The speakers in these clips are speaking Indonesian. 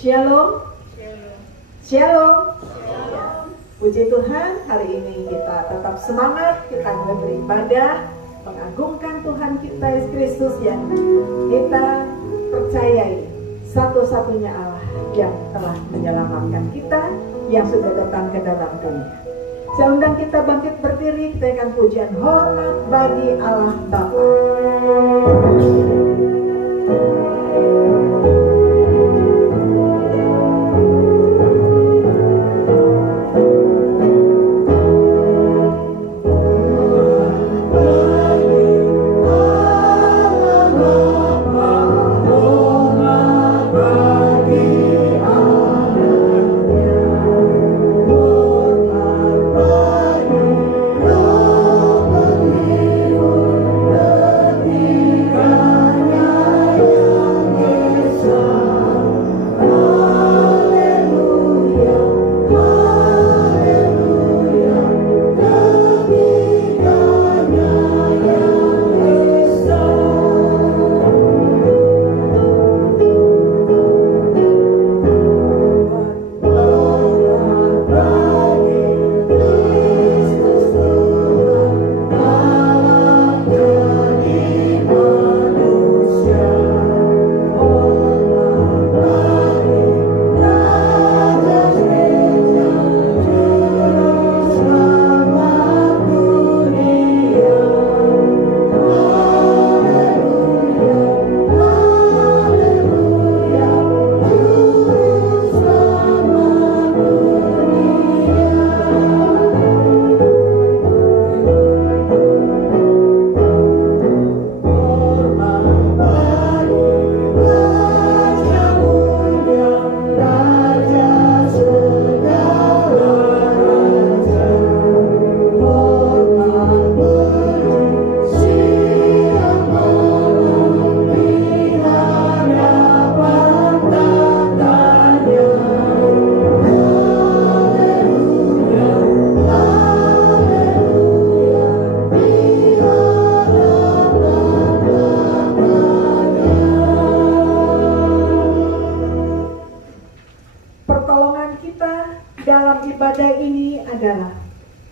Shalom. Shalom. Puji Tuhan, hari ini kita tetap semangat, kita mulai beribadah, mengagungkan Tuhan kita Yesus Kristus yang kita percayai satu-satunya Allah yang telah menyelamatkan kita, yang sudah datang ke dalam dunia. Saya undang kita bangkit berdiri, kita akan pujian hormat bagi Allah Bapa.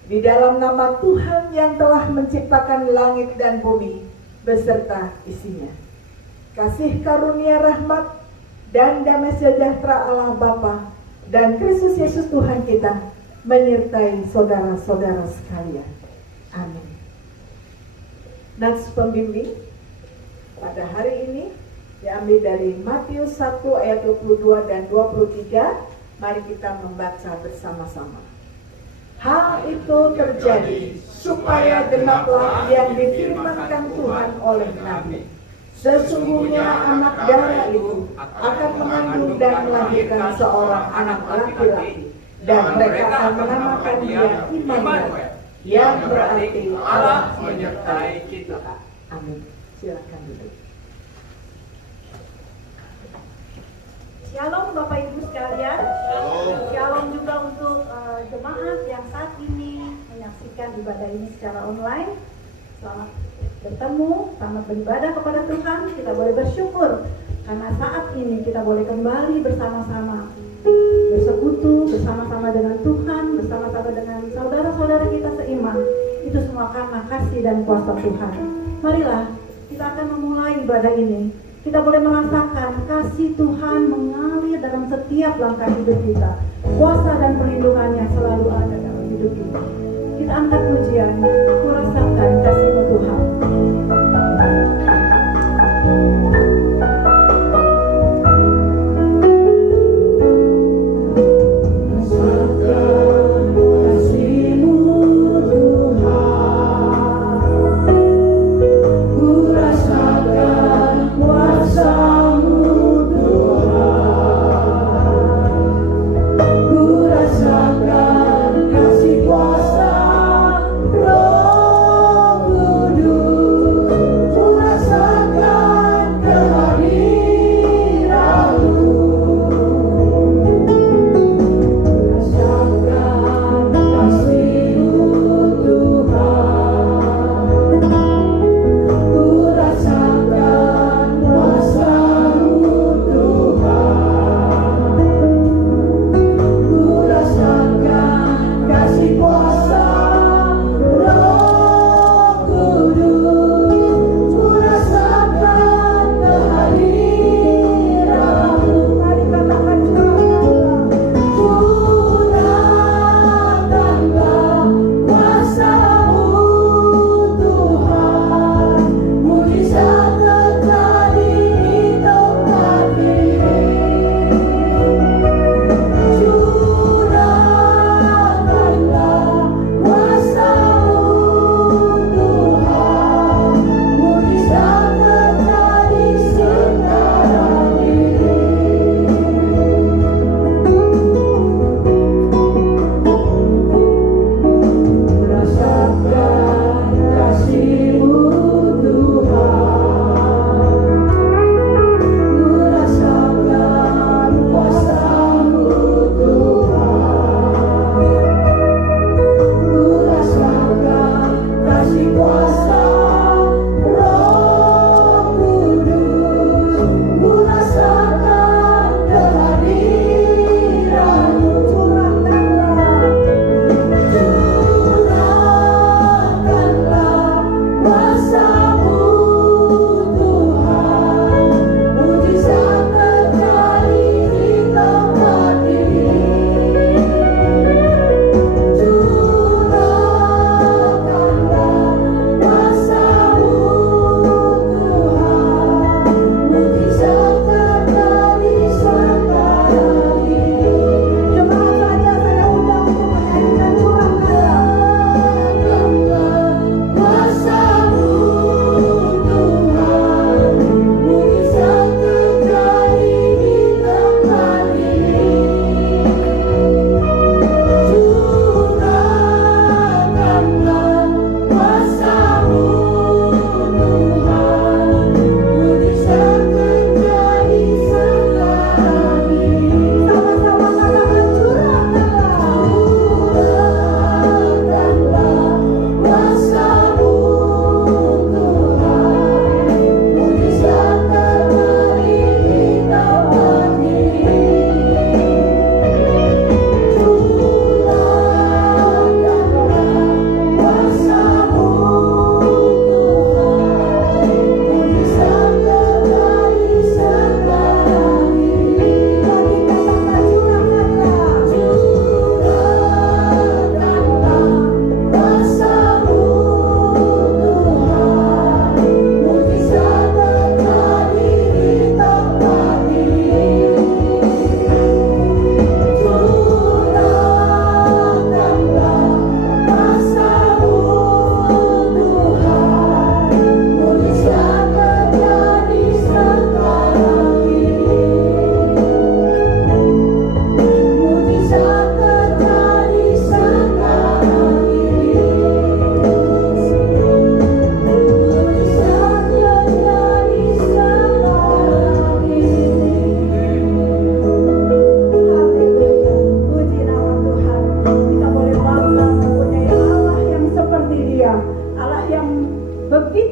Di dalam nama Tuhan yang telah menciptakan langit dan bumi beserta isinya. Kasih karunia rahmat dan damai sejahtera Allah Bapa dan Kristus Yesus Tuhan kita menyertai saudara-saudara sekalian. Amin. Nats pembimbing pada hari ini diambil dari Matius 1 ayat 22 dan 23. Mari kita membaca bersama-sama. Hal itu terjadi supaya genaplah yang difirmankan Tuhan oleh Nabi. Sesungguhnya anak darah itu akan mengandung dan melahirkan seorang anak laki-laki, dan mereka akan menamakan dia Immanuel, yang berarti Allah menyertai kita. Amin. Silakan duduk. Shalom Bapak Ibu sekalian. Shalom juga untuk jemaat yang saat ini menyaksikan ibadah ini secara online. Selamat bertemu, selamat beribadah kepada Tuhan. Kita boleh bersyukur karena saat ini kita boleh kembali bersama-sama bersekutu bersama-sama dengan Tuhan, bersama-sama dengan saudara-saudara kita seiman. Itu semua karena kasih dan kuasa Tuhan. Marilah kita akan memulai ibadah ini. Kita boleh merasakan kasih Tuhan mengalir dalam setiap langkah hidup kita. Kuasa dan perlindungannya selalu ada dalam hidup kita. Kita angkat pujian, aku rasakan kasih-Mu Tuhan. Kasih kuasa Roh Kudus.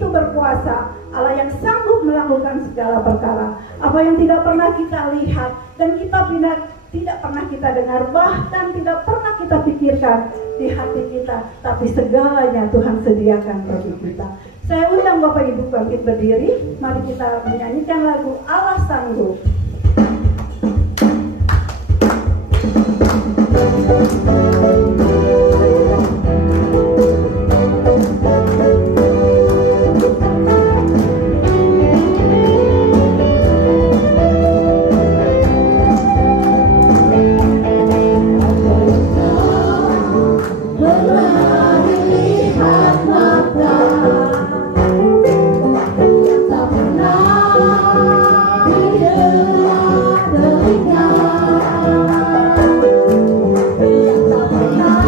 begitu berkuasa, Allah yang sanggup melakukan segala perkara. Apa yang tidak pernah kita lihat dan tidak pernah kita dengar, bahkan tidak pernah kita pikirkan di hati kita, tapi segalanya Tuhan sediakan bagi kita. Saya undang Bapak Ibu bangkit berdiri, mari kita menyanyikan lagu Allah Sanggup. Pernah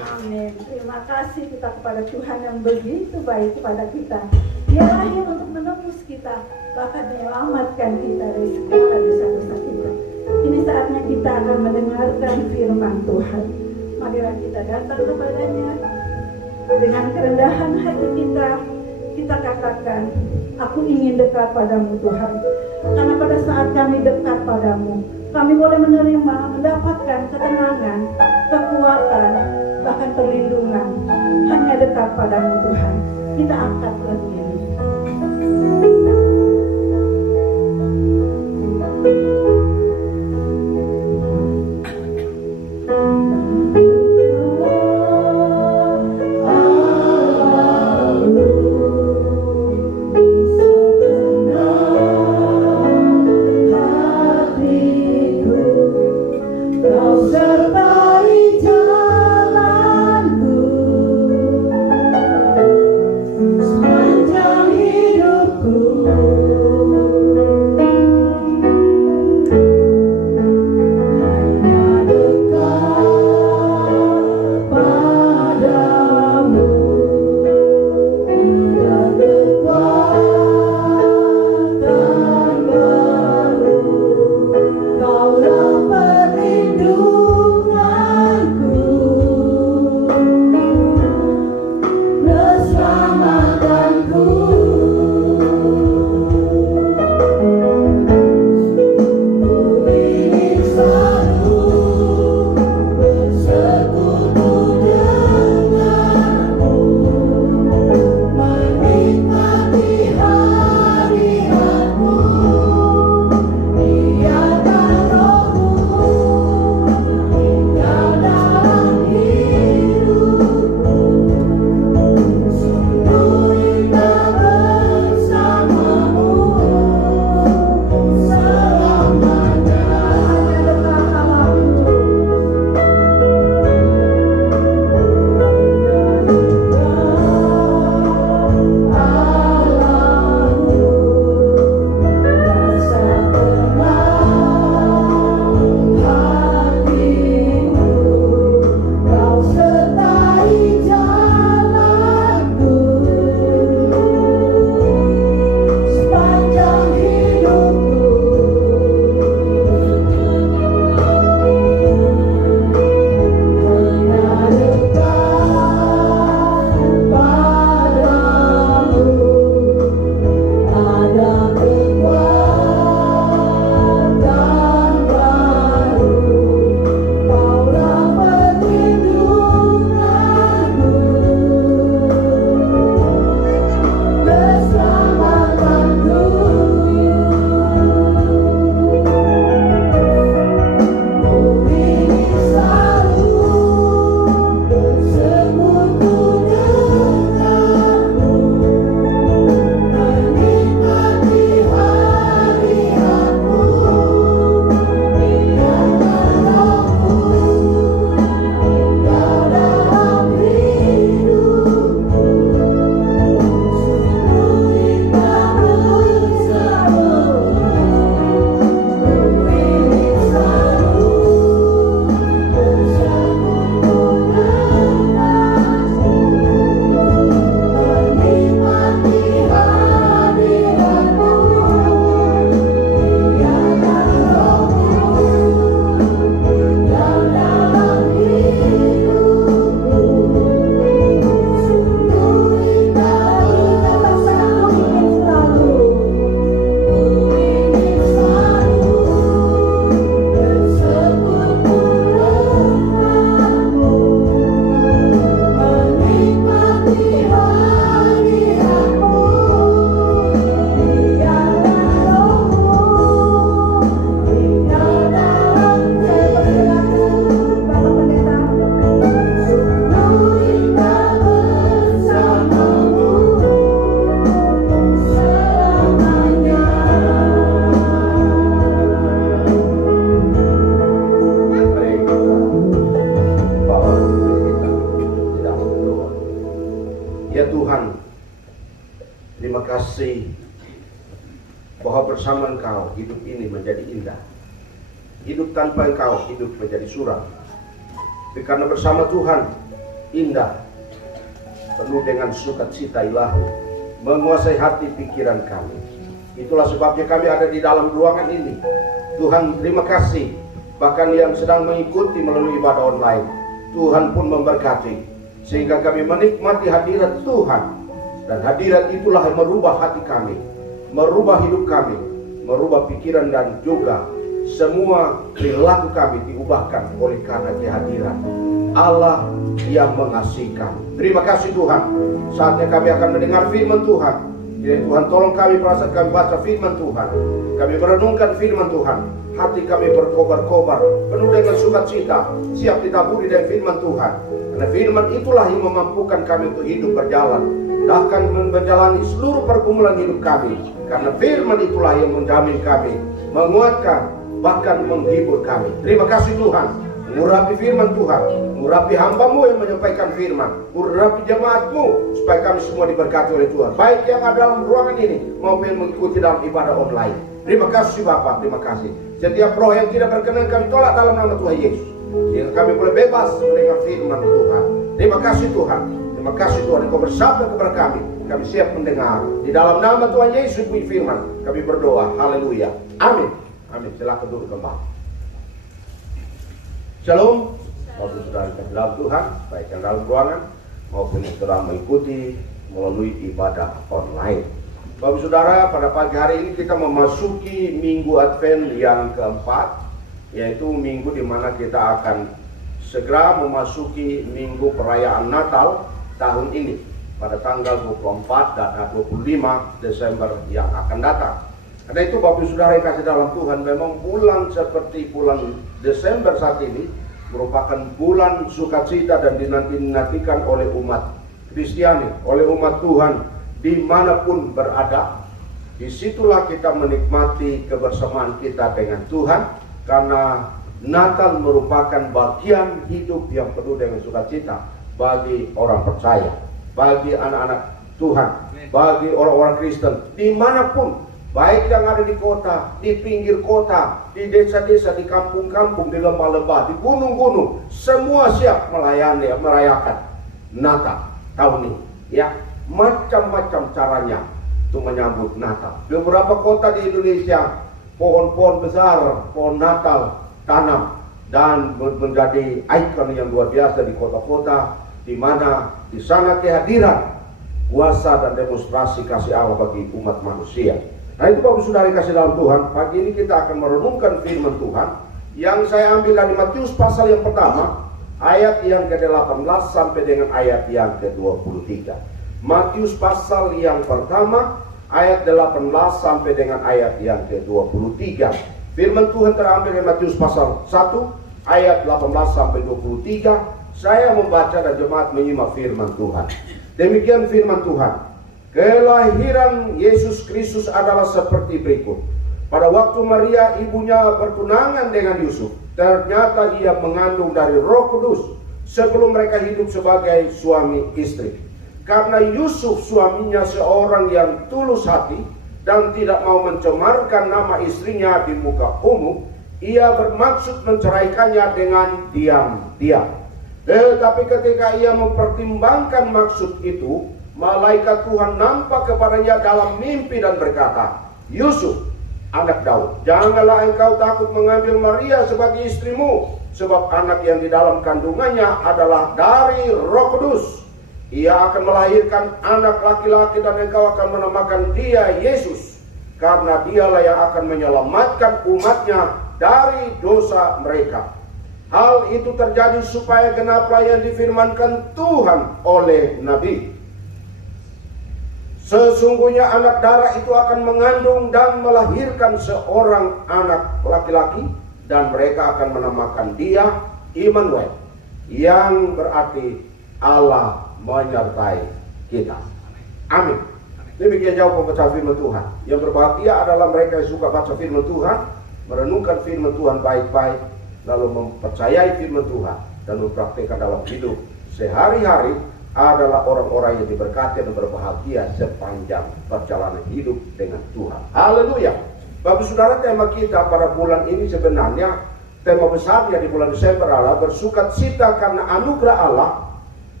Amin. Terima kasih kita kepada Tuhan yang begitu baik kepada kita. Dia lahir untuk menebus kita, bahkan menyelamatkan kita dari segala dosa-dosa kita. Ini saatnya kita akan mendengarkan firman Tuhan. Marilah kita datang kepadanya dengan kerendahan hati kita. Kita katakan, aku ingin dekat padamu Tuhan. Karena pada saat kami dekat padamu, kami boleh menerima, mendapatkan ketenangan, kekuatan, bahkan perlindungan. Hanya dekat padamu Tuhan. Kita angkat lagu ini. kasih bahwa bersama Engkau hidup ini menjadi indah. Hidup tanpa Engkau hidup menjadi suram. Tapi karena bersama Tuhan indah, penuh dengan sukacita ilahi, menguasai hati pikiran kami. Itulah sebabnya kami ada di dalam ruangan ini. Tuhan, terima kasih. Bahkan yang sedang mengikuti melalui ibadah online, Tuhan pun memberkati, sehingga kami menikmati hadirat Tuhan. Dan hadirat itulah yang merubah hati kami, merubah hidup kami, merubah pikiran, dan juga semua perilaku kami diubahkan oleh karena kehadiran Allah yang mengasihi kami. Terima kasih Tuhan. Saatnya kami akan mendengar firman Tuhan. Jadi Tuhan, tolong kami pada saat kami baca firman Tuhan, kami merenungkan firman Tuhan, hati kami berkobar-kobar, penuh dengan sukacita, siap ditaburi dengan firman Tuhan. Karena firman itulah yang memampukan kami untuk hidup berjalan, bahkan menjalani seluruh pergumulan hidup kami. Karena firman itulah yang menjamin kami, menguatkan, bahkan menghibur kami. Terima kasih Tuhan. Mengurapi firman Tuhan, mengurapi hamba-Mu yang menyampaikan firman, mengurapi jemaat-Mu, supaya kami semua diberkati oleh Tuhan, baik yang ada dalam ruangan ini maupun yang mengikuti dalam ibadah online. Terima kasih Bapa, terima kasih. Setiap roh yang tidak berkenan kami tolak dalam nama Tuhan Yesus, sehingga kami boleh bebas mendengar firman Tuhan. Terima kasih Tuhan. Terima kasih Tuhan, Engkau bersabda kepada kami siap mendengar. Di dalam nama Tuhan Yesus punya firman, kami berdoa. Haleluya. Amin. Amin. Silakan duduk kembali. Shalom, Bapak Saudara di dalam Tuhan, baik yang dalam ruangan maupun yang sedang mengikuti melalui ibadah online. Bapak Saudara, pada pagi hari ini kita memasuki Minggu Advent yang keempat, yaitu minggu di mana kita akan segera memasuki Minggu Perayaan Natal tahun ini pada tanggal 24 dan 25 Desember yang akan datang. Karena itu Bapak Saudara yang kasih dalam Tuhan, memang bulan seperti bulan Desember saat ini merupakan bulan sukacita dan dinanti-nantikan oleh umat Kristiani, oleh umat Tuhan dimanapun berada. Disitulah kita menikmati kebersamaan kita dengan Tuhan, karena Natal merupakan bagian hidup yang penuh dengan sukacita bagi orang percaya, bagi anak-anak Tuhan, bagi orang-orang Kristen dimanapun, baik yang ada di kota, di pinggir kota, di desa-desa, di kampung-kampung, di lembah-lembah, di gunung-gunung, semua siap melayani, merayakan Natal tahun ini. Ya, macam-macam caranya untuk menyambut Natal. Di beberapa kota di Indonesia, pohon-pohon besar, pohon Natal tanam dan menjadi ikon yang luar biasa di kota-kota, di mana di sana kehadiran kuasa dan demonstrasi kasih Allah bagi umat manusia. Nah itu Bapak Saudara kasih dalam Tuhan, pagi ini kita akan merenungkan firman Tuhan yang saya ambil dari Matius pasal yang pertama, ayat yang ke-18 sampai dengan ayat yang ke-23. Matius pasal yang pertama, ayat 18 sampai dengan ayat yang ke-23. Firman Tuhan terambil dari Matius pasal 1, ayat 18 sampai 23. Saya membaca dan jemaat menyimak firman Tuhan. Demikian firman Tuhan. Kelahiran Yesus Kristus adalah seperti berikut. Pada waktu Maria ibunya bertunangan dengan Yusuf, ternyata ia mengandung dari Roh Kudus sebelum mereka hidup sebagai suami istri. Karena Yusuf suaminya seorang yang tulus hati dan tidak mau mencemarkan nama istrinya di muka umum, ia bermaksud menceraikannya dengan diam-diam. Tetapi ketika ia mempertimbangkan maksud itu, malaikat Tuhan nampak kepadanya dalam mimpi dan berkata, Yusuf, anak Daud, janganlah engkau takut mengambil Maria sebagai istrimu, sebab anak yang di dalam kandungannya adalah dari Roh Kudus. Ia akan melahirkan anak laki-laki dan engkau akan menamakan dia Yesus, karena dialah yang akan menyelamatkan umatnya dari dosa mereka. Hal itu terjadi supaya genaplah yang difirmankan Tuhan oleh Nabi. Sesungguhnya anak darah itu akan mengandung dan melahirkan seorang anak laki-laki, dan mereka akan menamakan dia Immanuel, yang berarti Allah menyertai kita. Amin. Demikian jauh pembaca firman Tuhan. Yang berbahagia adalah mereka yang suka baca firman Tuhan, merenungkan firman Tuhan baik-baik, lalu mempercayai firman Tuhan dan mempraktikkan dalam hidup sehari-hari, adalah orang-orang yang diberkati dan berbahagia sepanjang perjalanan hidup dengan Tuhan. Haleluya. Bapak Saudara, tema kita pada bulan ini sebenarnya tema besarnya di bulan Desember adalah bersukacita karena anugerah Allah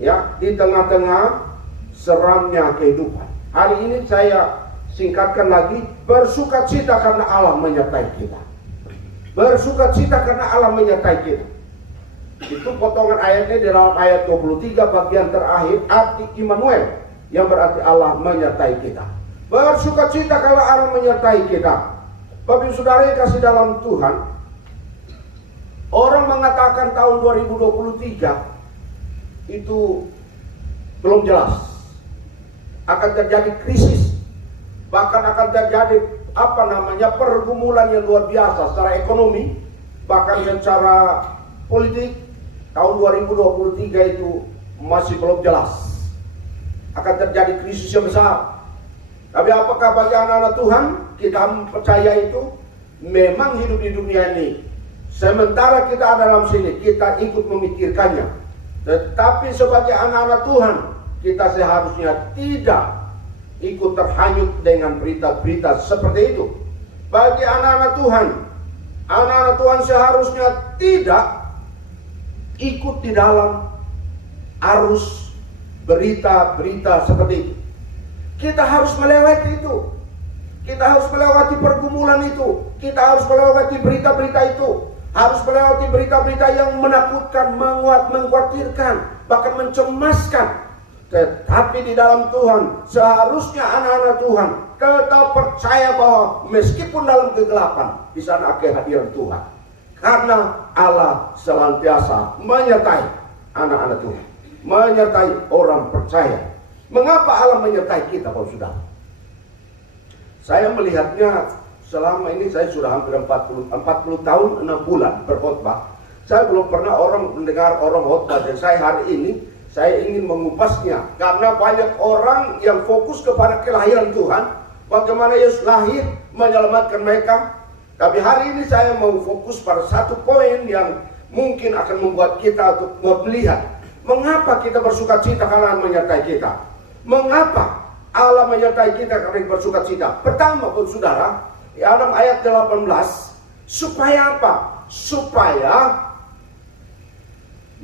ya, di tengah-tengah seramnya kehidupan. Hari ini saya singkatkan lagi, bersukacita karena Allah menyertai kita. Bersukacita karena Allah menyertai kita. Itu potongan ayatnya di dalam ayat 23 bagian terakhir, arti Immanuel, yang berarti Allah menyertai kita. Bersukacita kalau Allah menyertai kita. Bapak Saudara yang kasih dalam Tuhan, orang mengatakan tahun 2023 itu belum jelas. Akan terjadi krisis, bahkan akan terjadi pergumulan yang luar biasa secara ekonomi, bahkan secara politik. Tahun 2023 itu masih belum jelas. Akan terjadi krisis yang besar. Tapi apakah bagi anak-anak Tuhan kita percaya itu? Memang hidup di dunia ini, sementara kita ada dalam sini, kita ikut memikirkannya. Tetapi sebagai anak-anak Tuhan, kita seharusnya tidak ikut terhanyut dengan berita-berita seperti itu. Bagi anak-anak Tuhan seharusnya tidak ikut di dalam arus berita-berita seperti itu. Kita harus melewati itu. Kita harus melewati pergumulan itu. Kita harus melewati berita-berita itu. Harus melewati berita-berita yang menakutkan, mengkhawatirkan, bahkan mencemaskan. Tetapi di dalam Tuhan, seharusnya anak-anak Tuhan tetap percaya bahwa meskipun dalam kegelapan, di sana ada kehadiran Tuhan. Karena Allah senantiasa menyertai anak-anak Tuhan, menyertai orang percaya. Mengapa Allah menyertai kita, Bapak Saudara? Saya melihatnya selama ini, saya sudah hampir 40 tahun 6 bulan berkhotbah. Saya belum pernah mendengar orang khotbah, dan saya hari ini saya ingin mengupasnya. Karena banyak orang yang fokus kepada kelahiran Tuhan, bagaimana Yesus lahir menyelamatkan mereka. Tapi hari ini saya mau fokus pada satu poin yang mungkin akan membuat kita untuk melihat mengapa kita bersukacita karena menyertai kita. Mengapa Allah menyertai kita karena bersukacita? Pertama, Bapak Saudara, di dalam ayat 18, supaya apa? Supaya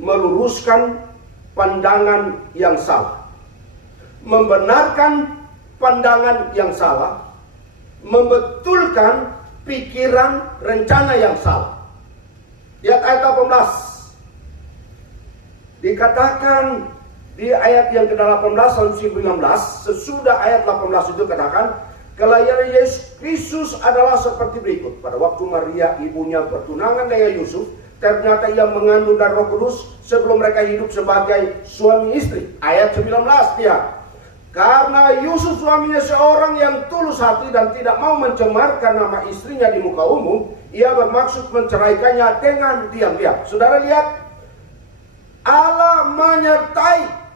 meluruskan pandangan yang salah, membenarkan pandangan yang salah, membetulkan pikiran rencana yang salah. Lihat ayat 18. Dikatakan di ayat yang ke-18 sampai 19, sesudah ayat 18 itu katakan, kelahiran Yesus Kristus adalah seperti berikut. Pada waktu Maria ibunya bertunangan dengan Yusuf, ternyata ia mengandung dari Roh Kudus sebelum mereka hidup sebagai suami istri. Ayat 19 dia, karena Yusuf suaminya seorang yang tulus hati dan tidak mau mencemarkan nama istrinya di muka umum, ia bermaksud menceraikannya dengan diam-diam. Saudara lihat, Allah menyertai.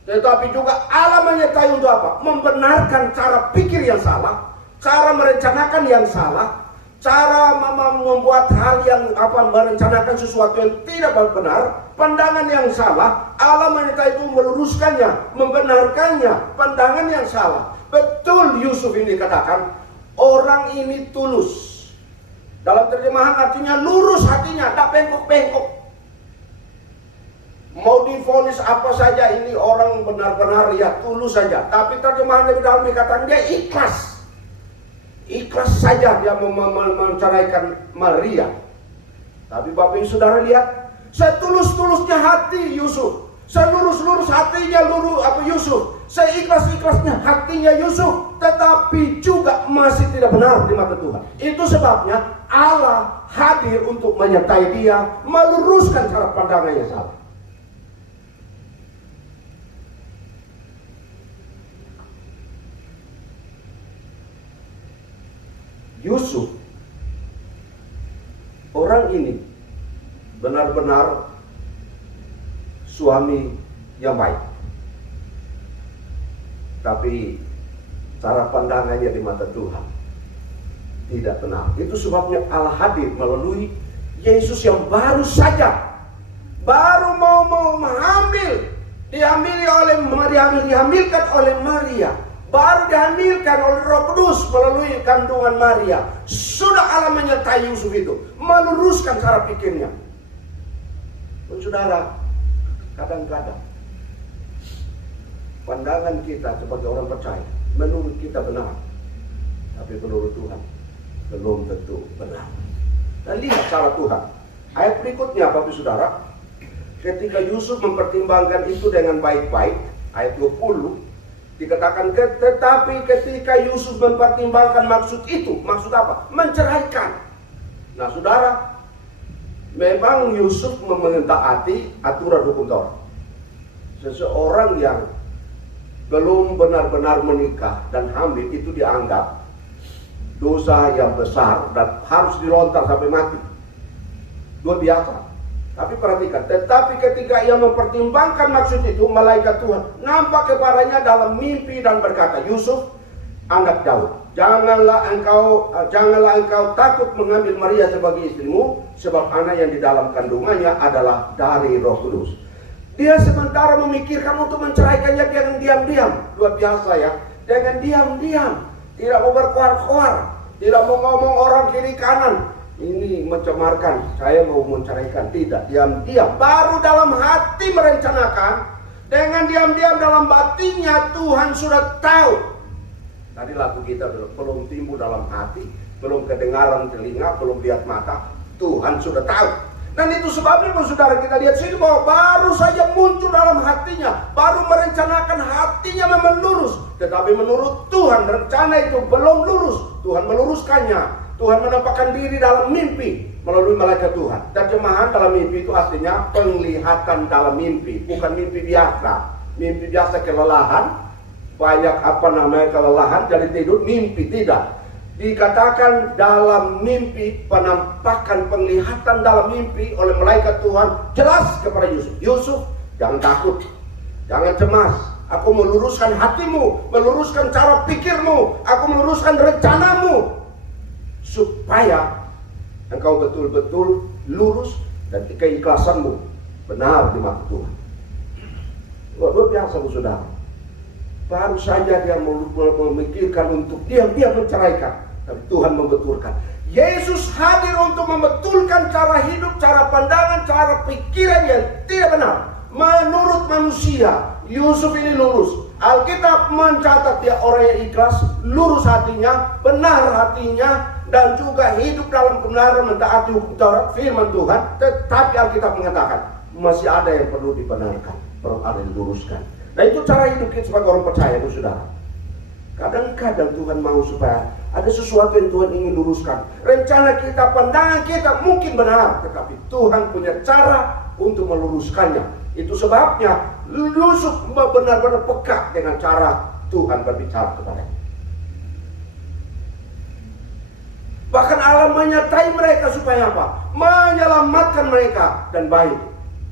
Tetapi juga Allah menyertai untuk apa? Membenarkan cara pikir yang salah, cara merencanakan yang salah, cara membuat hal yang merencanakan sesuatu yang tidak benar, pandangan yang salah. Allah menyertai itu meluruskannya, membenarkannya, pandangan yang salah. Betul Yusuf ini katakan, orang ini tulus. Dalam terjemahan artinya lurus hatinya, tak bengkok-bengkok. Mau divonis apa saja, ini orang benar-benar ya tulus saja. Tapi terjemahan lebih dalam dikatakan dia ikhlas. Ikhlas saja dia menceraikan Maria. Tapi Bapak Ibu Saudara lihat, setulus-tulusnya hati Yusuf, selurus-lurus hatinya Yusuf, seikhlas-ikhlasnya hatinya Yusuf, tetapi juga masih tidak benar di mata Tuhan. Itu sebabnya Allah hadir untuk menyertai dia, meluruskan cara pandangnya salah. Yusuf, orang ini benar-benar suami yang baik, tapi cara pandangannya di mata Tuhan tidak benar. Itu sebabnya Allah hadir melalui Yesus yang baru mau menghamil, dihamilkan oleh Maria. Baru dihamilkan oleh Roh Kudus melalui kandungan Maria. Sudah Allah menyertai Yusuf itu, meluruskan cara pikirnya. Saudara, kadang-kadang pandangan kita sebagai orang percaya, menurut kita benar, tapi menurut Tuhan belum tentu benar. Dan lihat cara Tuhan. Ayat berikutnya Bapak Saudara, ketika Yusuf mempertimbangkan itu dengan baik-baik, ayat 20 dikatakan, tetapi ketika Yusuf mempertimbangkan maksud itu, maksud apa? Menceraikan. Nah saudara, memang Yusuf mentaati aturan hukum Taurat. Seseorang yang belum benar-benar menikah dan hamil itu dianggap dosa yang besar dan harus dilontar sampai mati. Luar biasa. Tapi perhatikan, tetapi ketika ia mempertimbangkan maksud itu, malaikat Tuhan nampak kepadanya dalam mimpi dan berkata, Yusuf, anak Daud, janganlah engkau takut mengambil Maria sebagai istrimu, sebab anak yang di dalam kandungannya adalah dari Roh Kudus. Dia sementara memikirkan untuk menceraikannya dengan diam-diam. Luar biasa ya, dengan diam-diam. Tidak mau berkoar-koar, tidak mau ngomong orang kiri kanan. Ini mencemarkan, saya mau menceraikan. Tidak, diam-diam. Baru dalam hati merencanakan. Dengan diam-diam dalam batinnya Tuhan sudah tahu. Tadi lagu kita belum timbul dalam hati, belum kedengaran telinga, belum lihat mata. Tuhan sudah tahu. Dan itu sebabnya saudara kita lihat sini bahwa baru saja muncul dalam hatinya, baru merencanakan, hatinya memang lurus. Tetapi menurut Tuhan rencana itu belum lurus. Tuhan meluruskannya. Tuhan menampakkan diri dalam mimpi melalui malaikat Tuhan. Terjemahan dalam mimpi itu artinya penglihatan dalam mimpi, bukan mimpi biasa. Mimpi biasa kelelahan, banyak kelelahan dari tidur, mimpi tidak. Dikatakan dalam mimpi, penampakan penglihatan dalam mimpi oleh malaikat Tuhan jelas kepada Yusuf. Yusuf, jangan takut, jangan cemas. Aku meluruskan hatimu, meluruskan cara pikirmu, aku meluruskan rencanamu, supaya engkau betul-betul lurus dan keikhlasanmu benar di mata Tuhan. Luar biasa saudara. Baru saja dia memikirkan untuk diam-diam menceraikan, tapi Tuhan membetulkan. Yesus hadir untuk membetulkan cara hidup, cara pandangan, cara pikiran yang tidak benar menurut manusia. Yusuf ini lurus. Alkitab mencatat dia orang yang ikhlas, lurus hatinya, benar hatinya, dan juga hidup dalam kebenaran, mentaati hukum Taurat, firman Tuhan. Tetapi Alkitab mengatakan masih ada yang perlu dibenarkan, perlu ada yang diluruskan. Nah itu cara hidup kita sebagai orang percaya, saudara. Kadang-kadang Tuhan mau supaya ada sesuatu yang Tuhan ingin luruskan. Rencana kita, pandangan kita mungkin benar, tetapi Tuhan punya cara untuk meluruskannya. Itu sebabnya Yusuf benar-benar peka dengan cara Tuhan berbicara kepadanya. Bahkan Allah menyertai mereka supaya apa? Menyelamatkan mereka dan baik.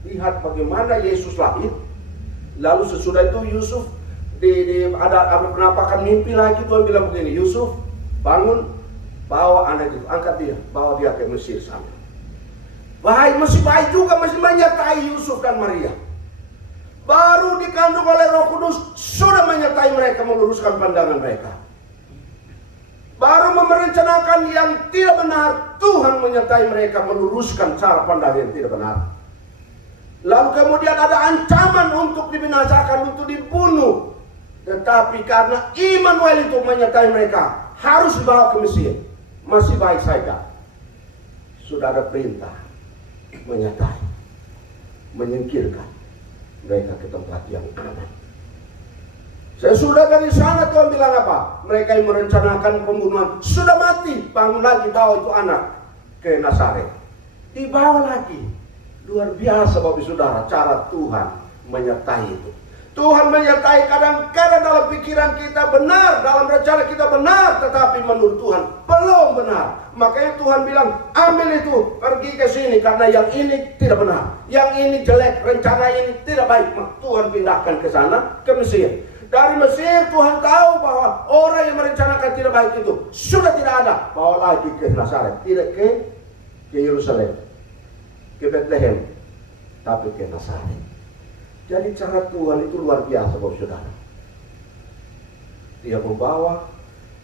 Lihat bagaimana Yesus lahir. Lalu sesudah itu Yusuf ada penampakan mimpi lagi. Tuhan bilang begini, Yusuf bangun, bawa anak itu, angkat dia, bawa dia ke Mesir sana. Masih baik juga, masih menyertai Yusuf dan Maria. Baru dikandung oleh Roh Kudus, sudah menyertai mereka, meluruskan pandangan mereka. Baru merencanakan yang tidak benar, Tuhan menyertai mereka, meluruskan cara pandang yang tidak benar. Lalu kemudian ada ancaman untuk dibinasakan, untuk dibunuh. Tetapi karena Immanuel itu menyertai mereka, harus dibawa ke Mesir. Masih baik saja. Sudah ada perintah menyertai, menyingkirkan mereka ke tempat yang aman. Sesudah dari sana Tuhan bilang apa? Mereka yang merencanakan pembunuhan sudah mati, bangun lagi, bawa itu anak ke Nazaret. Dibawa lagi. Luar biasa Bapak Saudara, cara Tuhan menyertai itu. Tuhan menyertai kadang-kadang dalam pikiran kita benar, dalam rencana kita benar, tetapi menurut Tuhan belum benar. Makanya Tuhan bilang, ambil itu, pergi ke sini, karena yang ini tidak benar, yang ini jelek, rencana ini tidak baik. Tuhan pindahkan ke sana, ke Mesir. Dari Mesir Tuhan tahu bahwa orang yang merencanakan tidak baik itu sudah tidak ada. Bawa lagi ke Nazaret, tidak ke Yerusalem, ke Bethlehem, tapi ke Nazaret. Jadi cara Tuhan itu luar biasa Bapak Saudara. Dia membawa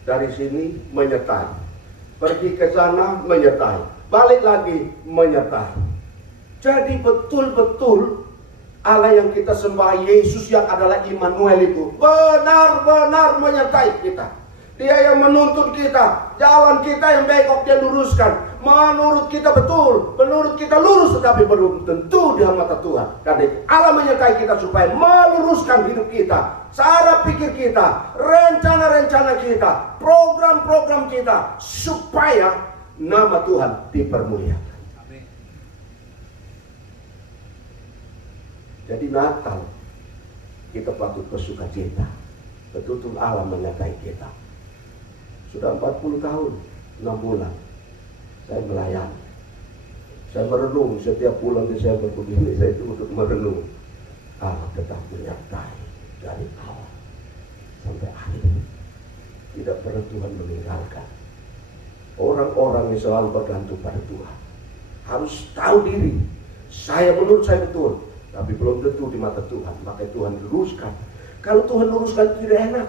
dari sini menyertai, pergi ke sana menyertai, balik lagi menyertai. Jadi betul-betul Allah yang kita sembah, Yesus yang adalah Immanuel itu benar-benar menyertai kita. Dia yang menuntun kita, jalan kita yang bengkok dia luruskan. Menurut kita betul, menurut kita lurus, tetapi belum tentu di mata Tuhan. Karena Allah menyertai kita supaya meluruskan hidup kita, cara pikir kita, rencana-rencana kita, program-program kita, supaya nama Tuhan dipermuliakan. Amin. Jadi Natal kita patut bersukacita. Betul-betul Allah menyertai kita. Sudah 40 tahun, 6 bulan saya melayani. Saya merenung setiap bulan Desember begini, saya itu untuk merenung. Allah tetap menyertai dari awal sampai akhir. Tidak pernah Tuhan meninggalkan. Orang-orang yang selalu bergantung pada Tuhan harus tahu diri. Menurut saya betul, tapi belum tentu di mata Tuhan. Maka Tuhan luruskan. Kalau Tuhan luruskan tidak enak.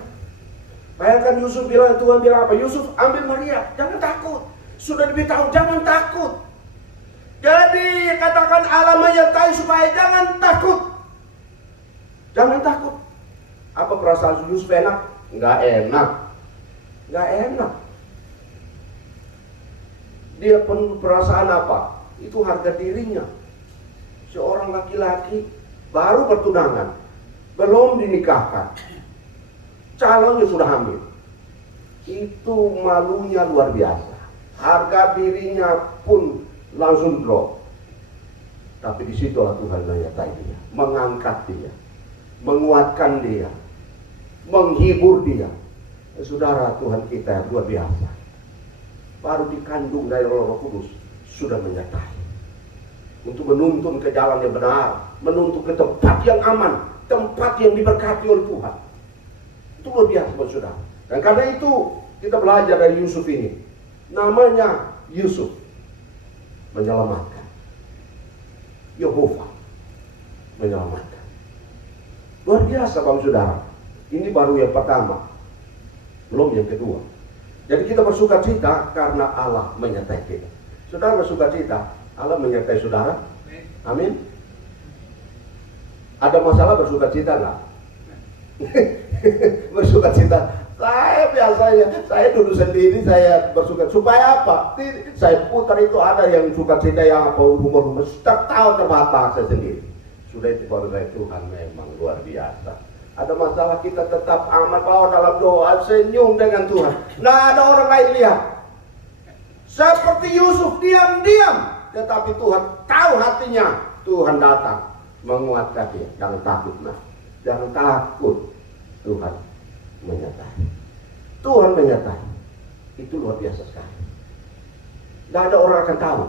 Bayangkan Yusuf bilang, Tuhan bilang apa? Yusuf ambil Maria, jangan takut. Sudah diberitahu, jangan takut. Jadi katakan Allah menyertai supaya jangan takut. Jangan takut. Apa perasaan Yusuf enak? Enggak enak. Enggak enak. Dia penuh perasaan apa? Itu harga dirinya. Seorang laki-laki baru bertunangan, belum dinikahkan, calonnya sudah hamil. Itu malunya luar biasa. Harga dirinya pun langsung drop. Tapi disitulah Tuhan menyertai dia, mengangkat dia, menguatkan dia, menghibur dia. Saudara, Tuhan kita luar biasa. Baru dikandung dari Roh Kudus sudah menyertai untuk menuntun ke jalan yang benar, menuntun ke tempat yang aman, tempat yang diberkati oleh Tuhan. Itu luar biasa, saudara. Dan karena itu kita belajar dari Yusuf ini. Namanya Yusuf, menyelamatkan. Yehova menyelamatkan. Luar biasa, Bapak Saudara. Ini baru yang pertama, belum yang kedua. Jadi kita bersukacita karena Allah menyertai kita. Saudara bersukacita, Allah menyertai saudara. Amin. Ada masalah bersukacita enggak? Bersukacita. Saya biasanya, saya dulu sendiri saya bersuka. Supaya apa? Saya putar itu ada yang sukacita yang apa humor-humor. Setiap tahun terbata saya sendiri. Sudah itu baru saya, Tuhan memang luar biasa. Ada masalah kita tetap aman, bawa dalam doa, senyum dengan Tuhan. Nah, ada orang lain lihat. Seperti Yusuf diam-diam, tetapi Tuhan tahu hatinya. Tuhan datang menguatkan dia. Jangan takut, nah. Jangan takut. Tuhan menyertai. Tuhan menyertai. Itu luar biasa sekali. Tidak ada orang akan tahu.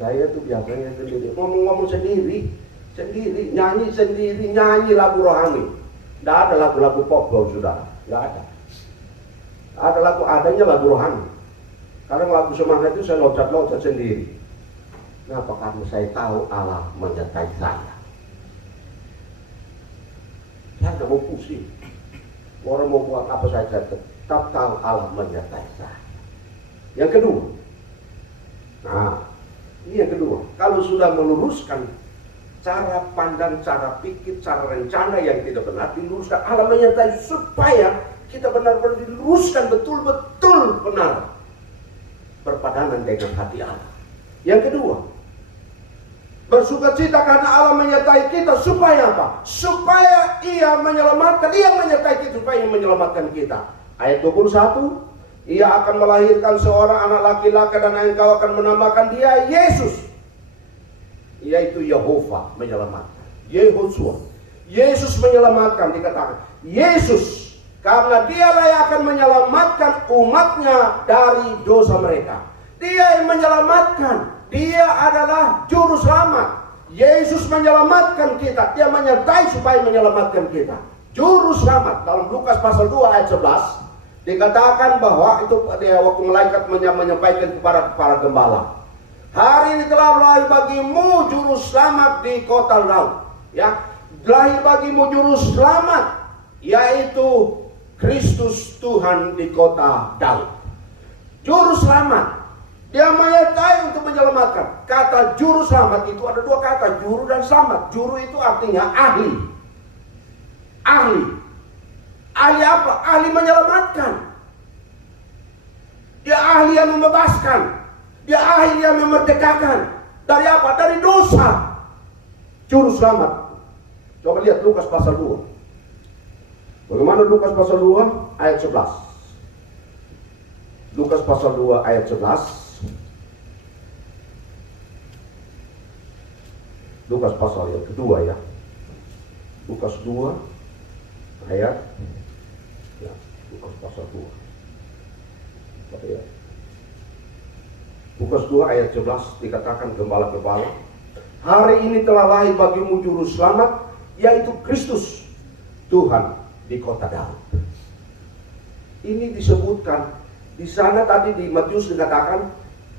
Saya tuh biasanya sendiri, ngomong-ngomong sendiri, nyanyi lagu rohani. Tidak ada lagu-lagu pop, saudara. Tidak ada. Ada lagu, adanya lagu rohani. Karena lagu semangat itu saya loncat-loncat sendiri. Kenapa? Karena saya tahu Allah menyertai saya. Saya tidak mau pusing. Orang mau buat apa saya tetap tahu Allah menyertai saya. Yang kedua, nah ini yang kedua. Kalau sudah meluruskan cara pandang, cara pikir, cara rencana yang tidak benar, diluruskan, Allah menyertai supaya kita benar-benar diluruskan betul-betul benar, berpadanan dengan hati Allah. Yang kedua, bersukacita karena Allah menyertai kita supaya apa? Supaya Ia menyelamatkan, Ia menyertai kita supaya Ia menyelamatkan kita. Ayat 21, Ia akan melahirkan seorang anak laki-laki dan engkau akan menamakan dia Yesus. Yaitu Yehova menyelamatkan. Yehosua. Yesus menyelamatkan, dikatakan Yesus, karena dialah yang akan menyelamatkan umatnya dari dosa mereka. Dia yang menyelamatkan. Dia adalah juru selamat. Yesus menyelamatkan kita. Dia menyertai supaya menyelamatkan kita. Juru selamat. Dalam Lukas pasal 2 ayat 11 dikatakan bahwa itu waktu malaikat menyampaikan kepada para gembala, hari ini telah lahir bagimu juru selamat di kota Daud. Ya, lahir bagimu juru selamat, yaitu Kristus Tuhan di kota Daud. Juru selamat. Dia menyertai untuk menyelamatkan. Kata juru selamat itu ada dua kata, juru dan selamat. Juru itu artinya ahli. Ahli. Ahli apa? Ahli menyelamatkan. Dia ahli yang membebaskan. Dia ahli yang memerdekakan. Dari apa? Dari dosa. Juru selamat. Coba lihat Lukas pasal 2. Bagaimana Lukas pasal 2 ayat 11. Lukas pasal 2 ayat 11. Lukas pasal yang kedua ya. Lukas 2 ayat ya, Lukas pasal 2. Ya. Lukas 2 ayat 11 dikatakan gembala-gembala, hari ini telah lahir bagimu juru selamat, yaitu Kristus Tuhan di kota Daud. Ini disebutkan di sana tadi di Matius dikatakan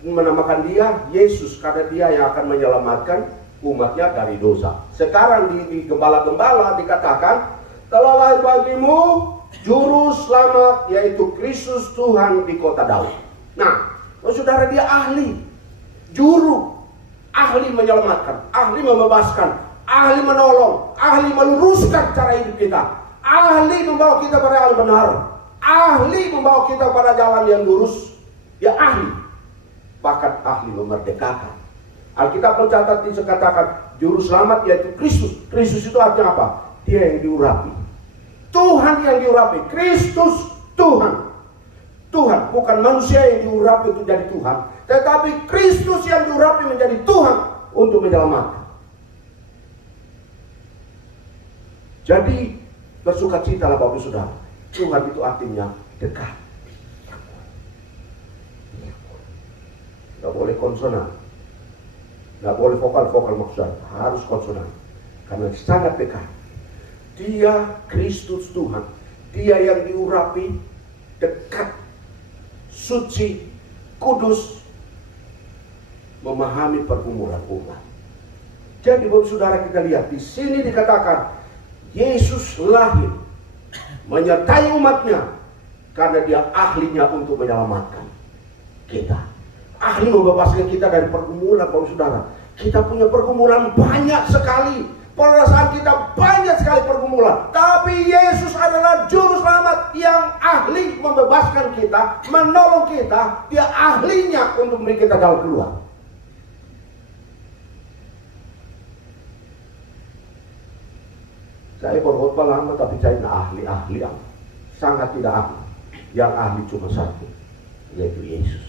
menamakan dia Yesus karena dia yang akan menyelamatkan umatnya dari dosa. Sekarang di gembala-gembala dikatakan telah lahir bagimu juru selamat, yaitu Kristus Tuhan di kota Daud. Nah, saudara, dia ahli, juru, ahli menyelamatkan, ahli membebaskan, ahli menolong, ahli meluruskan cara hidup kita, ahli membawa kita pada jalan benar, ahli membawa kita pada jalan yang lurus. Dia ahli, bahkan ahli memerdekakan. Alkitab mencatat dikatakan juru selamat yaitu Kristus. Kristus itu artinya apa? Dia yang diurapi. Tuhan yang diurapi. Kristus Tuhan. Tuhan, bukan manusia yang diurapi untuk jadi Tuhan, tetapi Kristus yang diurapi menjadi Tuhan untuk menyelamatkan. Jadi bersukacitalah Bapak Saudara. Tuhan itu artinya dekat. Tidak boleh konsonan, tidak boleh vokal maksudnya, harus konsonan, karena sangat dekat. Dia Kristus Tuhan, dia yang diurapi, dekat, suci, kudus, memahami pergumulan umat. Jadi Bapak Saudara, kita lihat di sini dikatakan Yesus lahir menyertai umatnya karena dia ahlinya untuk menyelamatkan kita. Ahli membebaskan kita dari pergumulan. Bapak Saudara, kita punya pergumulan banyak sekali. Perasaan kita banyak sekali pergumulan. Tapi Yesus adalah juru selamat yang ahli membebaskan kita, menolong kita. Dia ahlinya untuk memberi kita jalan keluar. Saya berkhotbah lama tapi saya tidak ahli yang sangat tidak ahli. Yang ahli cuma satu, yaitu Yesus.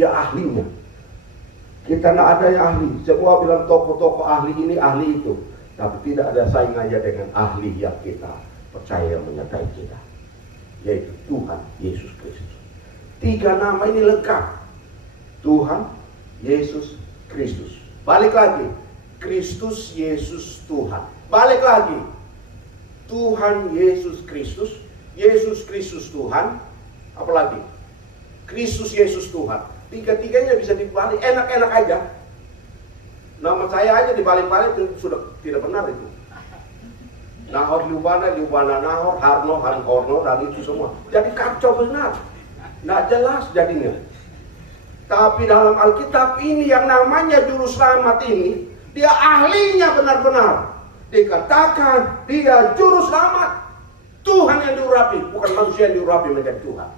Dia ahlinya. Kita tidak ada yang ahli. Semua bilang tokoh-tokoh ahli ini, ahli itu. Tapi tidak ada saingannya dengan ahli yang kita percaya menyertai kita, yaitu Tuhan Yesus Kristus. 3 nama ini lengkap. Tuhan, Yesus, Kristus. Balik lagi. Kristus, Yesus, Tuhan. Balik lagi. Tuhan, Yesus, Kristus. Yesus, Kristus, Tuhan. Apalagi? Kristus, Yesus, Tuhan. 3-tiganya bisa dibalik, enak-enak aja. Nama saya aja dibalik-balik sudah tidak benar itu. Nahor Liubana Nahor, Harno Horno, dan itu semua. Jadi kacau benar. Nggak jelas jadinya. Tapi dalam Alkitab ini yang namanya juru selamat ini, dia ahlinya benar-benar. Dikatakan dia juru selamat. Tuhan yang diurapi, bukan manusia yang diurapi menjadi Tuhan.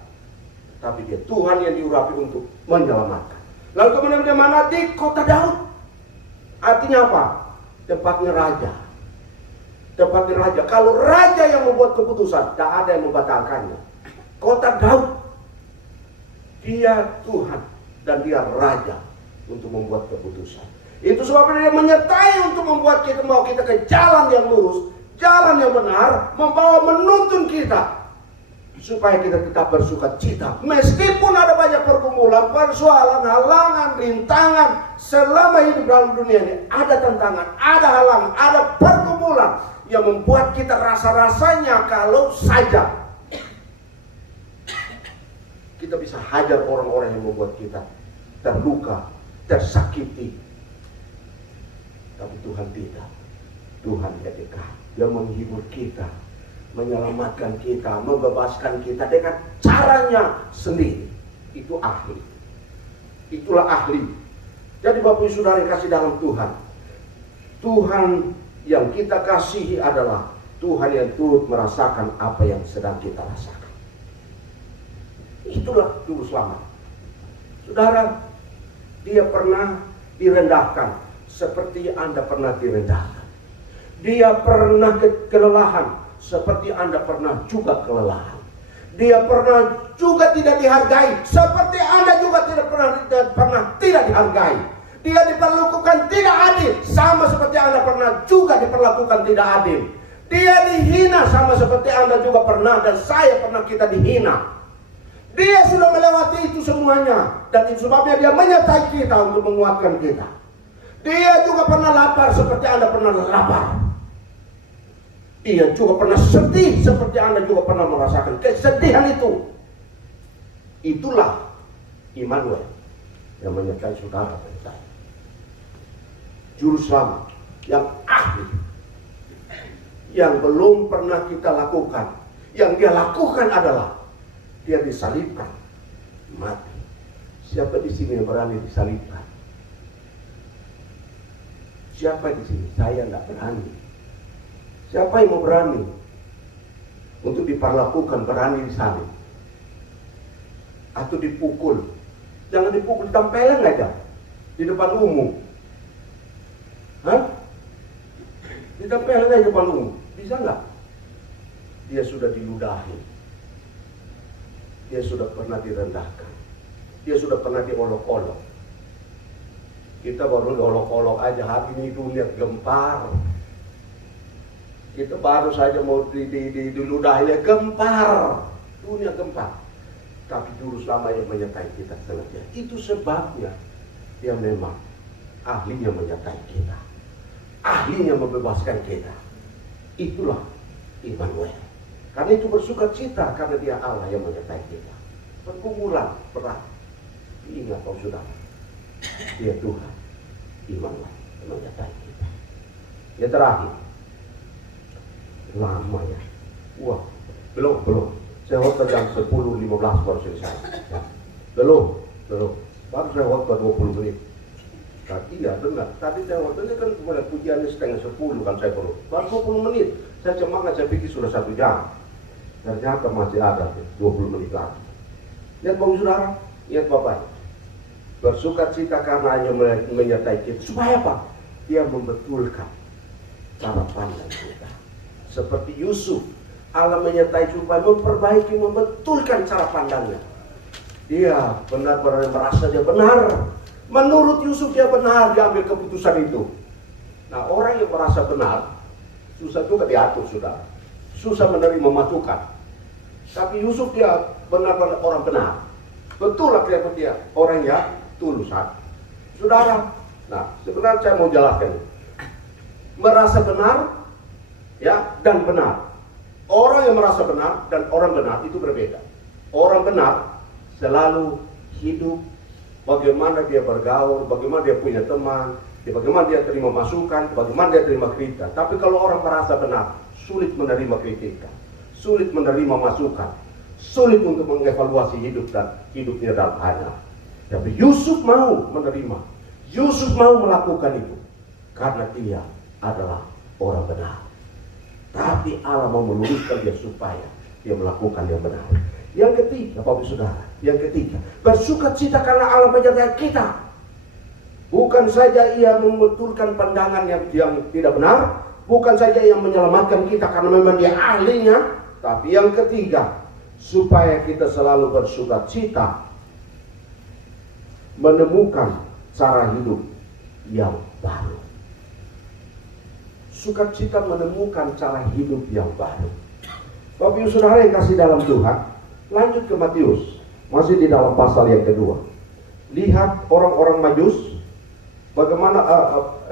Tapi dia Tuhan yang diurapi untuk menyelamatkan. Lalu kemudian di mana? Di kota Daud. Artinya apa? Tempatnya raja. Tempatnya raja. Kalau raja yang membuat keputusan, tidak ada yang membatalkannya. Kota Daud. Dia Tuhan dan dia raja untuk membuat keputusan. Itu sebabnya dia menyertai untuk membuat kita, mau kita ke jalan yang lurus, jalan yang benar, membawa menuntun kita supaya kita tetap bersukacita. Meskipun ada banyak pergumulan, persoalan, halangan, rintangan selama hidup dalam dunia ini, ada tantangan, ada halangan, ada pergumulan yang membuat kita rasa-rasanya kalau saja kita bisa hajar orang-orang yang membuat kita terluka, tersakiti. Tapi Tuhan tidak. Tuhan dekat. Dia menghibur kita, menyelamatkan kita, membebaskan kita dengan caranya sendiri. Itu ahli. Itulah ahli. Jadi Bapak Ibu Saudara yang kasih dalam Tuhan, Tuhan yang kita kasihi adalah Tuhan yang turut merasakan apa yang sedang kita rasakan. Itulah Juru Selamat. Saudara, dia pernah direndahkan seperti Anda pernah direndahkan. Dia pernah kelelahan seperti Anda pernah juga kelelahan. Dia pernah juga tidak dihargai seperti Anda juga tidak pernah tidak dihargai. Dia diperlakukan tidak adil sama seperti Anda pernah juga diperlakukan tidak adil. Dia dihina sama seperti Anda juga pernah dan saya pernah kita dihina. Dia sudah melewati itu semuanya dan itu sebabnya dia menyertai kita untuk menguatkan kita. Dia juga pernah lapar seperti Anda pernah lapar. Dia juga pernah sedih seperti Anda juga pernah merasakan kesedihan itu. Itulah Immanuel yang menyertai saudara dan saya. Juru Selamat yang ahli, yang belum pernah kita lakukan. Yang dia lakukan adalah dia disalibkan, mati. Siapa di sini yang berani disalibkan? Siapa di sini? Saya tidak berani. Siapa yang mau berani untuk diperlakukan, berani disalib atau dipukul? Jangan dipukul, ditempelin aja di depan umum. Ditempelin aja di depan umum, bisa nggak? Dia sudah diludahi, dia sudah pernah direndahkan, dia sudah pernah diolok-olok. Kita baru diolok-olok aja, hari ini dunia gempar. Kita baru saja mau diludahi, gempar, dunia gempar. Tapi Juru Selamat yang menyertai kita senantiasa. Itu sebabnya dia memang ahlinya menyertai kita, ahlinya membebaskan kita. Itulah Immanuel. Karena itu bersukacita karena dia Allah yang menyertai kita. Pergumulan berat, ingat kau sudah, dia Tuhan Immanuel yang menyertai kita. Yang terakhir, lama ya. Wah, belum. Saya khotbah jam 10.15 baru selesai. Ya. Belum. Baru saya khotbah 20 menit. Tadi ya dengar. Tadi saya khotbah ini kan mulai pujiannya setengah 10 kan saya baru 20 menit. Saya semangat, saya pikir sudah 1 jam. Ternyata masih ada 20 menit lagi. Lihat Bapak Saudara, lihat Bapak. Bersukacita karena hanya menyertai kita. Supaya apa? Dia membetulkan cara pandang kita. Seperti Yusuf, Allah menyertai supaya memperbaiki, membetulkan cara pandangnya. Dia benar-benar merasa dia benar. Menurut Yusuf dia benar, dia ambil keputusan itu. Nah, orang yang merasa benar susah juga diatur, saudara. Susah menerima masukan. Tapi Yusuf dia benar-benar orang benar. Betul lah dia orang yang tulusan. Saudara, nah sebenarnya saya mau jelaskan. Merasa benar ya dan benar. Orang yang merasa benar dan orang benar itu berbeda. Orang benar selalu hidup bagaimana dia bergaul, bagaimana dia punya teman, bagaimana dia terima masukan, bagaimana dia terima kritik. Tapi kalau orang merasa benar, sulit menerima kritikan, sulit menerima masukan, sulit untuk mengevaluasi hidup dan hidupnya dalam hanya. Tapi Yusuf mau menerima, Yusuf mau melakukan itu karena dia adalah orang benar. Tapi Allah mau meluruskan dia supaya dia melakukan yang benar. Yang ketiga, Bapak Saudara, yang ketiga, bersukacita karena Allah menyertai kita. Bukan saja ia membetulkan pandangan yang tidak benar, bukan saja yang menyelamatkan kita karena memang dia ahlinya, tapi yang ketiga, supaya kita selalu bersukacita menemukan cara hidup yang baru. Sukacita menemukan cara hidup yang baru. Bapak Ibu Saudara yang kasih dalam Tuhan, lanjut ke Matius, masih di dalam pasal yang kedua. Lihat orang-orang Majus, bagaimana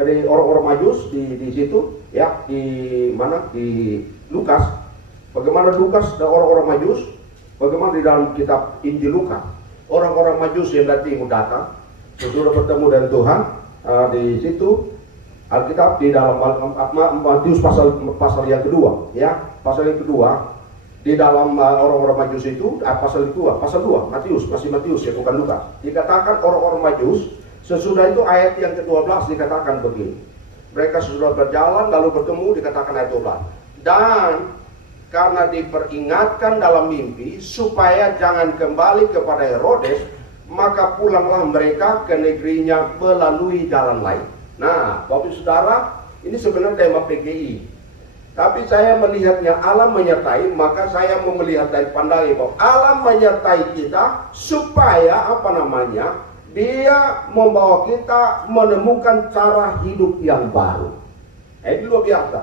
orang-orang Majus di situ, ya di mana di Lukas. Bagaimana Lukas dan orang-orang Majus, bagaimana di dalam kitab Injil Lukas, orang-orang Majus yang datang, sesudah bertemu dengan Tuhan di situ. Alkitab di dalam Matius pasal yang kedua, ya pasal yang kedua, Di dalam orang-orang Majus itu, pasal 2, Matius, masih Matius ya, bukan Lukas. Dikatakan orang-orang Majus, sesudah itu ayat yang ke-12 dikatakan begini. Mereka sudah berjalan lalu bertemu, dikatakan ayat 12. Dan karena diperingatkan dalam mimpi supaya jangan kembali kepada Herodes, maka pulanglah mereka ke negerinya melalui jalan lain. Nah, Bapak Saudara, ini sebenarnya tema PGI. Tapi saya melihatnya alam menyertai, maka saya mau melihat dari pandangan bahwa alam menyertai kita supaya dia membawa kita menemukan cara hidup yang baru. Ini luar biasa.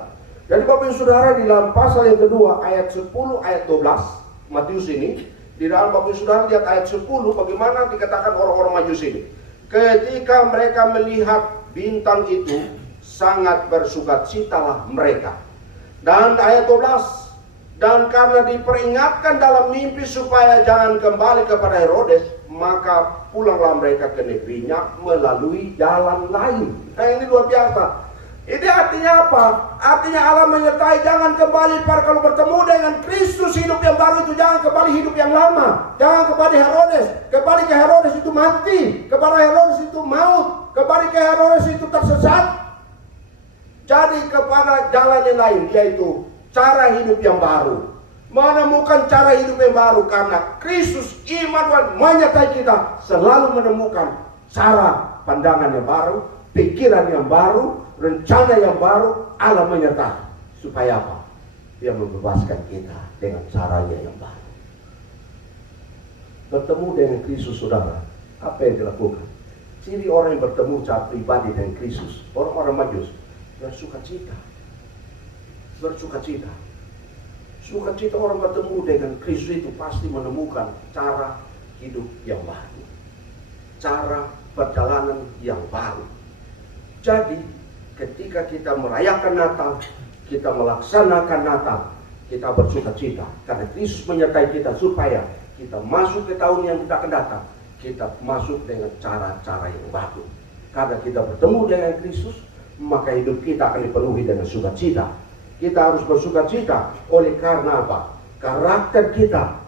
Jadi Bapak Ibu Saudara, di dalam pasal yang kedua ayat 10 ayat 12 Matius ini, di dalam Bapak Ibu Saudara lihat ayat 10 bagaimana dikatakan orang-orang Majus ini. Ketika mereka melihat bintang itu, sangat bersukacitalah mereka. Dan ayat 12, dan karena diperingatkan dalam mimpi supaya jangan kembali kepada Herodes, maka pulanglah mereka ke negerinya melalui jalan lain. Nah, ini luar biasa. Ini artinya apa? Artinya Allah menyertai, jangan kembali kalau bertemu dengan Kristus hidup yang baru itu, jangan kembali hidup yang lama. Jangan kembali Herodes. Kembali ke Herodes itu mati, kepada Herodes itu maut, kembali ke Herodes itu tersesat. Jadi kepada jalan yang lain, yaitu cara hidup yang baru. Menemukan cara hidup yang baru, karena Kristus Immanuel menyertai kita, selalu menemukan cara pandangan yang baru, pikiran yang baru, rencana yang baru. Allah menyertai. Supaya apa? Dia membebaskan kita dengan caranya yang baru. Bertemu dengan Kristus, saudara, apa yang dilakukan? Ciri orang yang bertemu secara pribadi dengan Kristus, orang-orang Majus, bersukacita. Sukacita orang bertemu dengan Kristus itu pasti menemukan cara hidup yang baru, cara perjalanan yang baru. Jadi ketika kita merayakan Natal, kita melaksanakan Natal, kita bersukacita karena Kristus menyertai kita supaya kita masuk ke tahun yang kita akan datang. Kita masuk dengan cara-cara yang baru. Karena kita bertemu dengan Kristus, maka hidup kita akan dipenuhi dengan sukacita. Kita harus bersukacita oleh karena apa? Karakter kita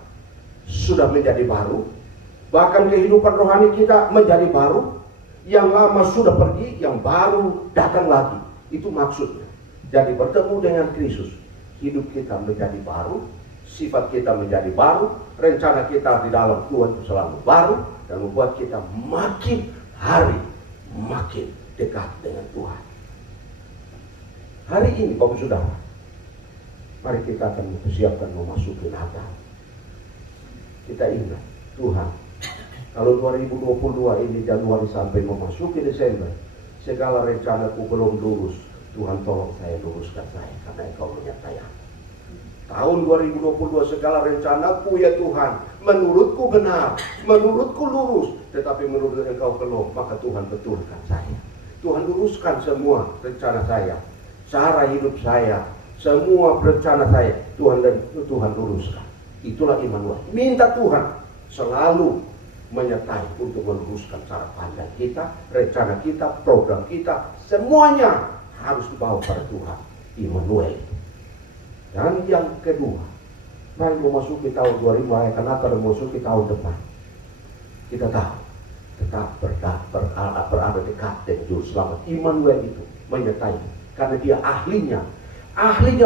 sudah menjadi baru. Bahkan kehidupan rohani kita menjadi baru. Yang lama sudah pergi, yang baru datang lagi. Itu maksudnya. Jadi bertemu dengan Kristus, hidup kita menjadi baru, sifat kita menjadi baru, rencana kita di dalam Tuhan itu selalu baru, dan membuat kita makin hari makin dekat dengan Tuhan. Hari ini Bapak Saudara, mari kita akan mempersiapkan memasuki Natal. Kita ingat Tuhan, kalau 2022 ini Januari sampai memasuki Desember, segala rencanaku belum lurus, Tuhan tolong saya luruskan saya, karena Engkau menyertai aku. Tahun 2022 segala rencanaku ya Tuhan, menurutku benar, menurutku lurus, tetapi menurut Engkau belum, maka Tuhan betulkan saya. Tuhan luruskan semua rencana saya, cara hidup saya, semua rencana saya, Tuhan luruskan. Itulah Immanuel. Minta Tuhan selalu menyertai untuk meluruskan cara pandang kita, rencana kita, program kita, semuanya harus dibawa pada Tuhan. Immanuel. Dan yang kedua, mari memasuki tahun 2000 akan Natal dan memasuki tahun depan. Kita tahu tetap berada dekat dengan Juru Selamat. Immanuel itu menyertai, karena dia ahlinya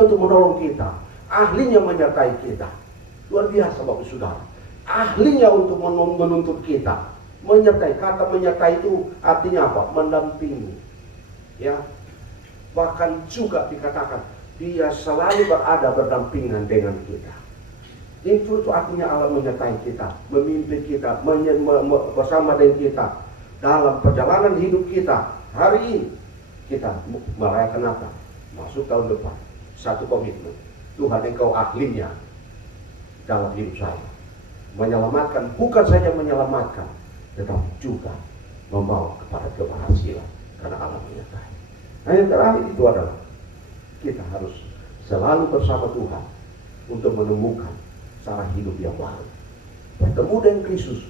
untuk menolong kita, ahlinya menyertai kita. Luar biasa Bapak Saudara, ahlinya untuk menuntut kita, menyertai. Kata menyertai itu artinya apa? Mendampingi, ya. Bahkan juga dikatakan dia selalu berdampingan dengan kita. Itu artinya Allah menyertai kita, memimpin kita, bersama dengan kita dalam perjalanan hidup kita. Hari ini kita merayakan Natal, masuk tahun depan. Satu komitmen, Tuhan Engkau ahlinya dalam hidup saya, menyelamatkan, bukan saja menyelamatkan, tetapi juga membawa kepada keberhasilan, karena Allah menyertai. Nah, yang terakhir itu adalah kita harus selalu bersama Tuhan untuk menemukan cara hidup yang baru. Bertemu dengan Kristus,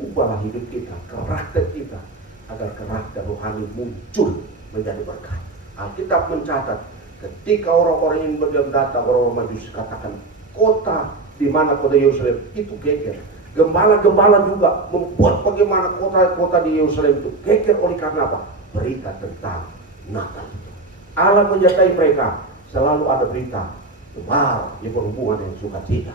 ubahlah hidup kita, karakter kita, agar karakter rohani muncul menjadi berkat. Alkitab mencatat, ketika orang-orang yang datang, orang-orang Majus katakan, kota di mana kota Yerusalem itu geger. Gembala-gembala juga membuat bagaimana kota-kota di Yerusalem itu geger. Oleh karena apa? Berita tentang Natal. Allah menyertai mereka. Selalu ada berita gemar yang berhubungan dengan sukacita.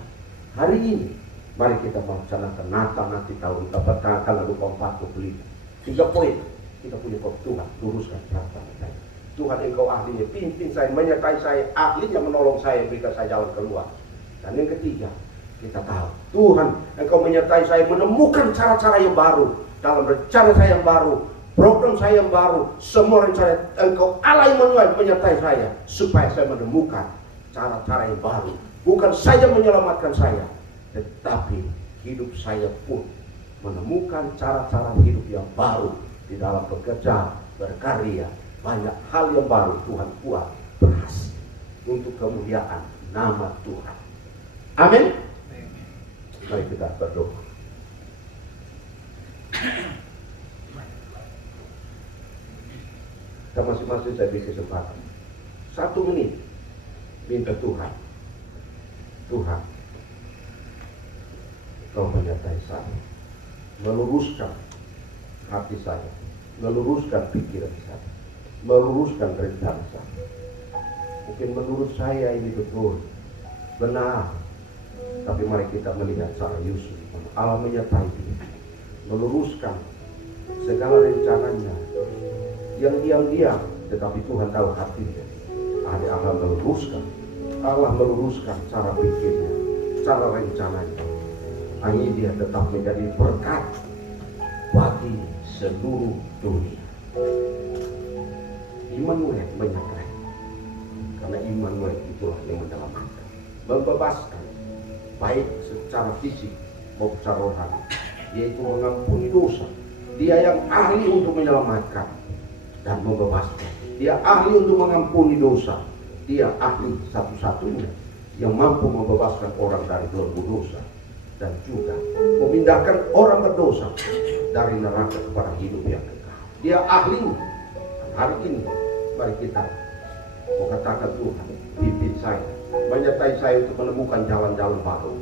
Hari ini mari kita melaksanakan Natal nanti tahun tanggal 24-25. 3 poin kita punya Tuhan. Luruskan perasaan saya. Tuhan engkau ahlinya, pimpin saya, menyertai saya, ahlinya menolong saya, berikan saya jalan keluar. Dan yang ketiga, kita tahu Tuhan engkau menyertai saya menemukan cara-cara yang baru dalam rencana saya yang baru, program saya yang baru, semua rencana engkau Allah yang menyertai saya supaya saya menemukan cara-cara yang baru. Bukan saja menyelamatkan saya, tetapi hidup saya pun menemukan cara-cara hidup yang baru di dalam bekerja, berkarya. Banyak hal yang baru Tuhan buat berhasil untuk kemuliaan nama Tuhan. Amin. Mari kita berdoa. Kita masing-masing saya beri kesempatan 1 menit minta Tuhan. Tuhan, Kau menyertai saya, meluruskan hati saya, meluruskan pikiran saya, meluruskan rencana saya. Mungkin menurut saya ini betul, benar, tapi mari kita melihat cara Yusuf. Allah menyertai dia, meluruskan segala rencananya yang diam-diam, tetapi Tuhan tahu hatinya. Allah meluruskan cara pikirnya, cara rencananya. Akhirnya dia tetap menjadi berkat bagi seluruh dunia. Immanuel menyertai, karena Immanuel itulah yang menyelamatkan, membebaskan, baik secara fisik maupun secara rohani, yaitu mengampuni dosa. Dia yang ahli untuk menyelamatkan dan membebaskan. Dia ahli untuk mengampuni dosa. Dia ahli satu-satunya yang mampu membebaskan orang dari belenggu dosa dan juga memindahkan orang berdosa dari neraka kepada hidup yang kekal. Dia ahli. Hari ini mari kita mengatakan Tuhan, pimpin saya, menyertai saya untuk menemukan jalan-jalan baru,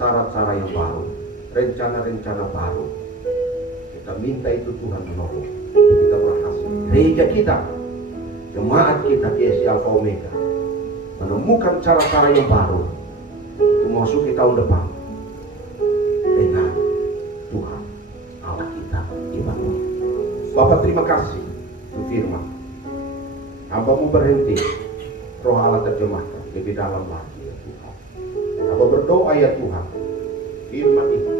cara-cara yang baru, rencana-rencana baru. Kita minta itu Tuhan menolong. Kita berhasil. Gereja kita, jemaat kita, GSI Alpha Omega, menemukan cara-cara yang baru untuk memasuki tahun depan dengan Tuhan Allah kita, Immanuel. Bapak, terima kasih untuk firman. Hamba-Mu berhenti, Roh Allah terjemahkan lebih dalam lagi ya Tuhan. Hamba berdoa ya Tuhan, firman ini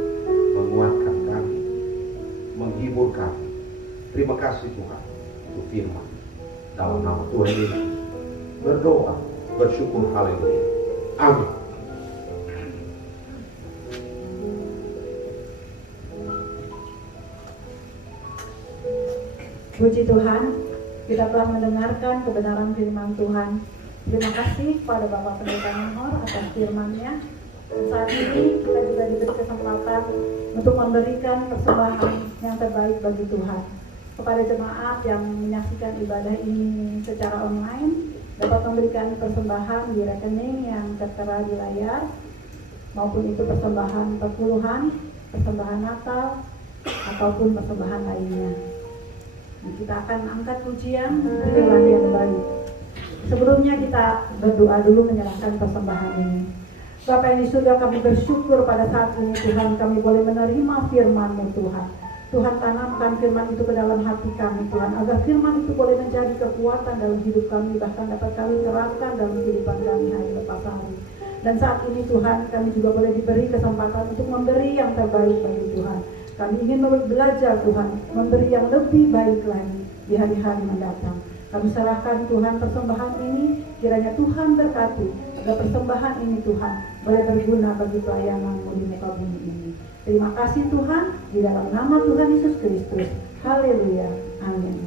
menguatkan kami, menghibur kami. Terima kasih Tuhan untuk firman. Dalam nama Tuhan Yesus berdoa, bersyukur, haleluya. Amin. Puji Tuhan, kita telah mendengarkan kebenaran firman Tuhan. Terima kasih kepada Bapak Pendeta Nahor atas firman-Nya. Dan saat ini kita juga diberi kesempatan untuk memberikan persembahan yang terbaik bagi Tuhan. Kepada jemaat yang menyaksikan ibadah ini secara online, dapat memberikan persembahan di rekening yang tertera di layar, maupun itu persembahan perpuluhan, persembahan Natal, ataupun persembahan lainnya. Kita akan angkat pujian Tuhan yang baik. Sebelumnya kita berdoa dulu menyerahkan persembahan ini. Bapa yang di surga, kami bersyukur pada saat ini Tuhan, kami boleh menerima firman-Mu Tuhan. Tuhan, tanamkan firman itu ke dalam hati kami Tuhan, agar firman itu boleh menjadi kekuatan dalam hidup kami, bahkan dapat kami terapkan dalam kehidupan kami hari lepas hari. Dan saat ini Tuhan, kami juga boleh diberi kesempatan untuk memberi yang terbaik bagi Tuhan. Kami ingin belajar Tuhan, memberi yang lebih baik lagi di hari-hari mendatang. Kami serahkan Tuhan persembahan ini, kiranya Tuhan berkati agar persembahan ini Tuhan boleh berguna bagi pelayanan-Mu di muka bumi ini. Terima kasih Tuhan, di dalam nama Tuhan Yesus Kristus. Haleluya. Amin.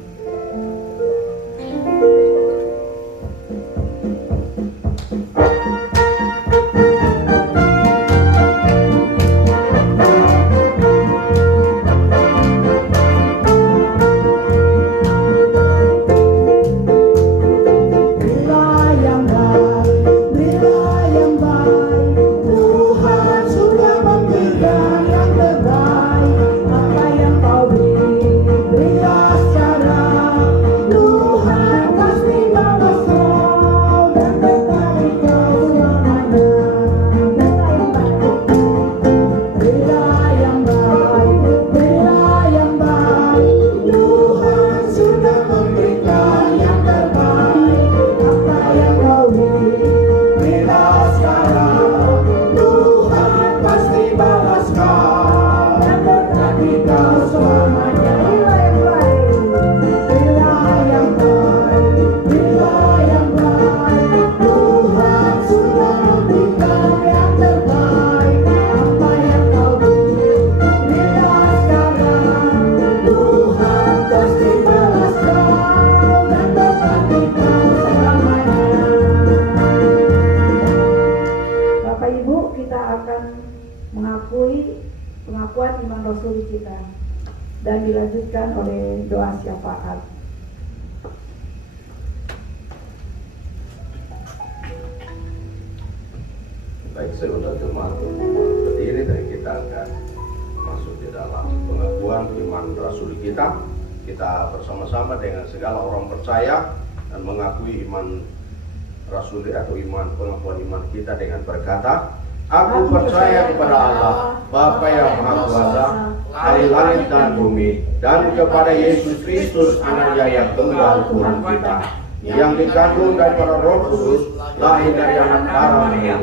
pertumbuhan iman rasuli kita. Dan dilanjutkan oleh doa syafaat. Baik, saudara jemaat, berdiri dan kita akan masuk di dalam pengakuan iman rasuli kita. Kita bersama-sama dengan segala orang percaya dan mengakui iman rasuli atau pengakuan iman kita dengan berkata, Aku percaya kepada Allah, Bapa yang Maha Kuasa, dari langit dan bumi, dan kepada Yesus Kristus, Anaknya yang tunggal Tuhan kita, yang dikandung daripada Roh Kudus, lahir dari anak darah Maria,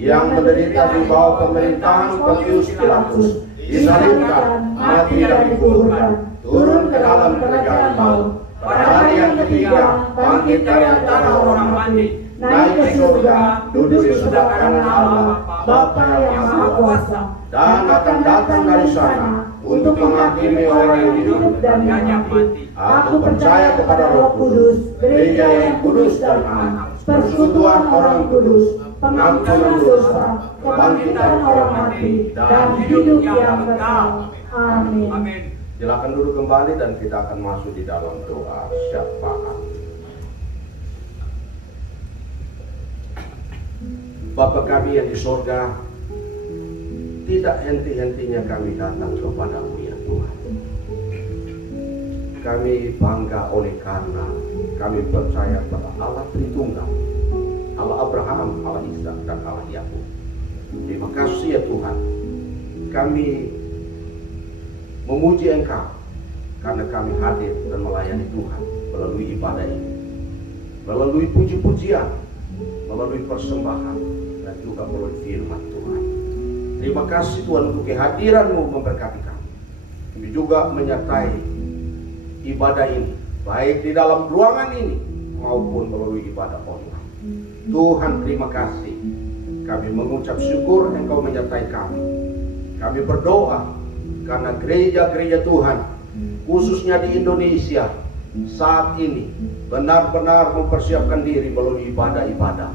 yang menderita di bawah pemerintahan Pontius Pilatus, disalibkan, mati dan dikuburkan, turun ke dalam kerajaan maut, pada hari yang ketiga bangkit dari antara orang mati, naik ke surga, duduk di sebelah kanan Allah, Bapa yang Maha Kuasa, dan akan datang dari sana untuk menghakimi orang yang hidup dan yang mati. Aku percaya kepada Roh Kudus, gereja yang kudus dan am, persekutuan orang kudus, pengampunan dosa, kebangkitan orang mati, dan hidup yang kekal. Amin. Silakan duduk kembali dan kita akan masuk di dalam doa syafaat. Bapa kami yang di surga, tidak henti-hentinya kami datang kepadamu ya Tuhan. Kami bangga oleh karena kami percaya pada Allah Tritunggal, Allah Abraham, Allah Ishak, dan Allah Yakub. Terima kasih ya Tuhan. Kami memuji Engkau karena kami hadir dan melayani Tuhan melalui ibadah ini, melalui puji-pujian, melalui persembahan, dan juga melalui firman Tuhan. Terima kasih Tuhan untuk kehadiran-Mu memberkati kami. Kami juga menyertai ibadah ini, baik di dalam ruangan ini maupun melalui ibadah online. Tuhan terima kasih. Kami mengucap syukur Engkau menyertai kami. Kami berdoa karena gereja-gereja Tuhan, khususnya di Indonesia saat ini, benar-benar mempersiapkan diri melalui ibadah-ibadah.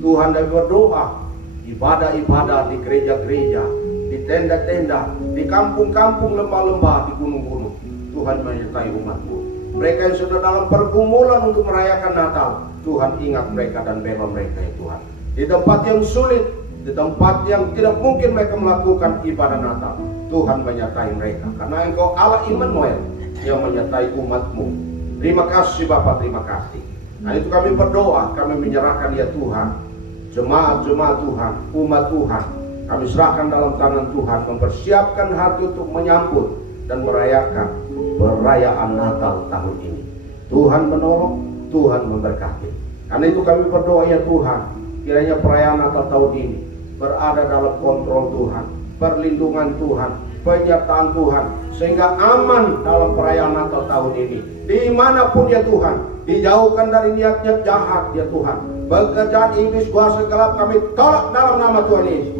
Tuhan, kami berdoa ibadah-ibadah di gereja-gereja, di tenda-tenda, di kampung-kampung, lembah-lembah, di gunung-gunung. Tuhan menyertai umat-Mu. Mereka yang sudah dalam pergumulan untuk merayakan Natal, Tuhan ingat mereka dan bela mereka ya Tuhan. Di tempat yang sulit, di tempat yang tidak mungkin mereka melakukan ibadah Natal, Tuhan menyertai mereka. Karena Engkau Allah Immanuel yang menyertai umat-Mu. Terima kasih Bapa, terima kasih. Nah itu kami berdoa, kami menyerahkan ya Tuhan, jemaat-jemaat Tuhan, umat Tuhan, kami serahkan dalam tangan Tuhan, mempersiapkan hati untuk menyambut dan merayakan perayaan Natal tahun ini. Tuhan menolong, Tuhan memberkati. Karena itu kami berdoa ya Tuhan, kiranya perayaan Natal tahun ini berada dalam kontrol Tuhan, perlindungan Tuhan, penyertaan Tuhan, sehingga aman dalam perayaan Natal tahun ini. Dimanapun ya Tuhan, dijauhkan dari niat-niat jahat ya Tuhan. Pekerjaan iblis kuasa gelap kami tolak dalam nama Tuhan Yesus.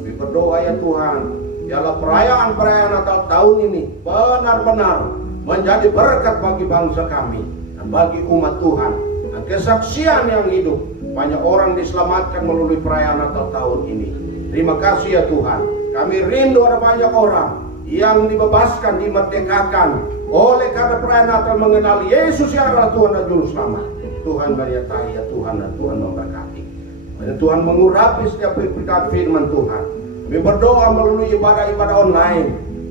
Kami berdoa ya Tuhan, biarlah perayaan Natal tahun ini benar-benar menjadi berkat bagi bangsa kami dan bagi umat Tuhan. Dan kesaksian yang hidup, banyak orang diselamatkan melalui perayaan Natal tahun ini. Terima kasih ya Tuhan. Kami rindu ada banyak orang yang dibebaskan, dimerdekakan oleh karena perayaan Natal mengenali Yesus yang adalah Tuhan dan Juru Selamat. Tuhan menyertai ya Tuhan, dan Tuhan memberkati. Dan Tuhan mengurapi setiap berkat firman Tuhan. Kami berdoa melalui ibadah-ibadah online,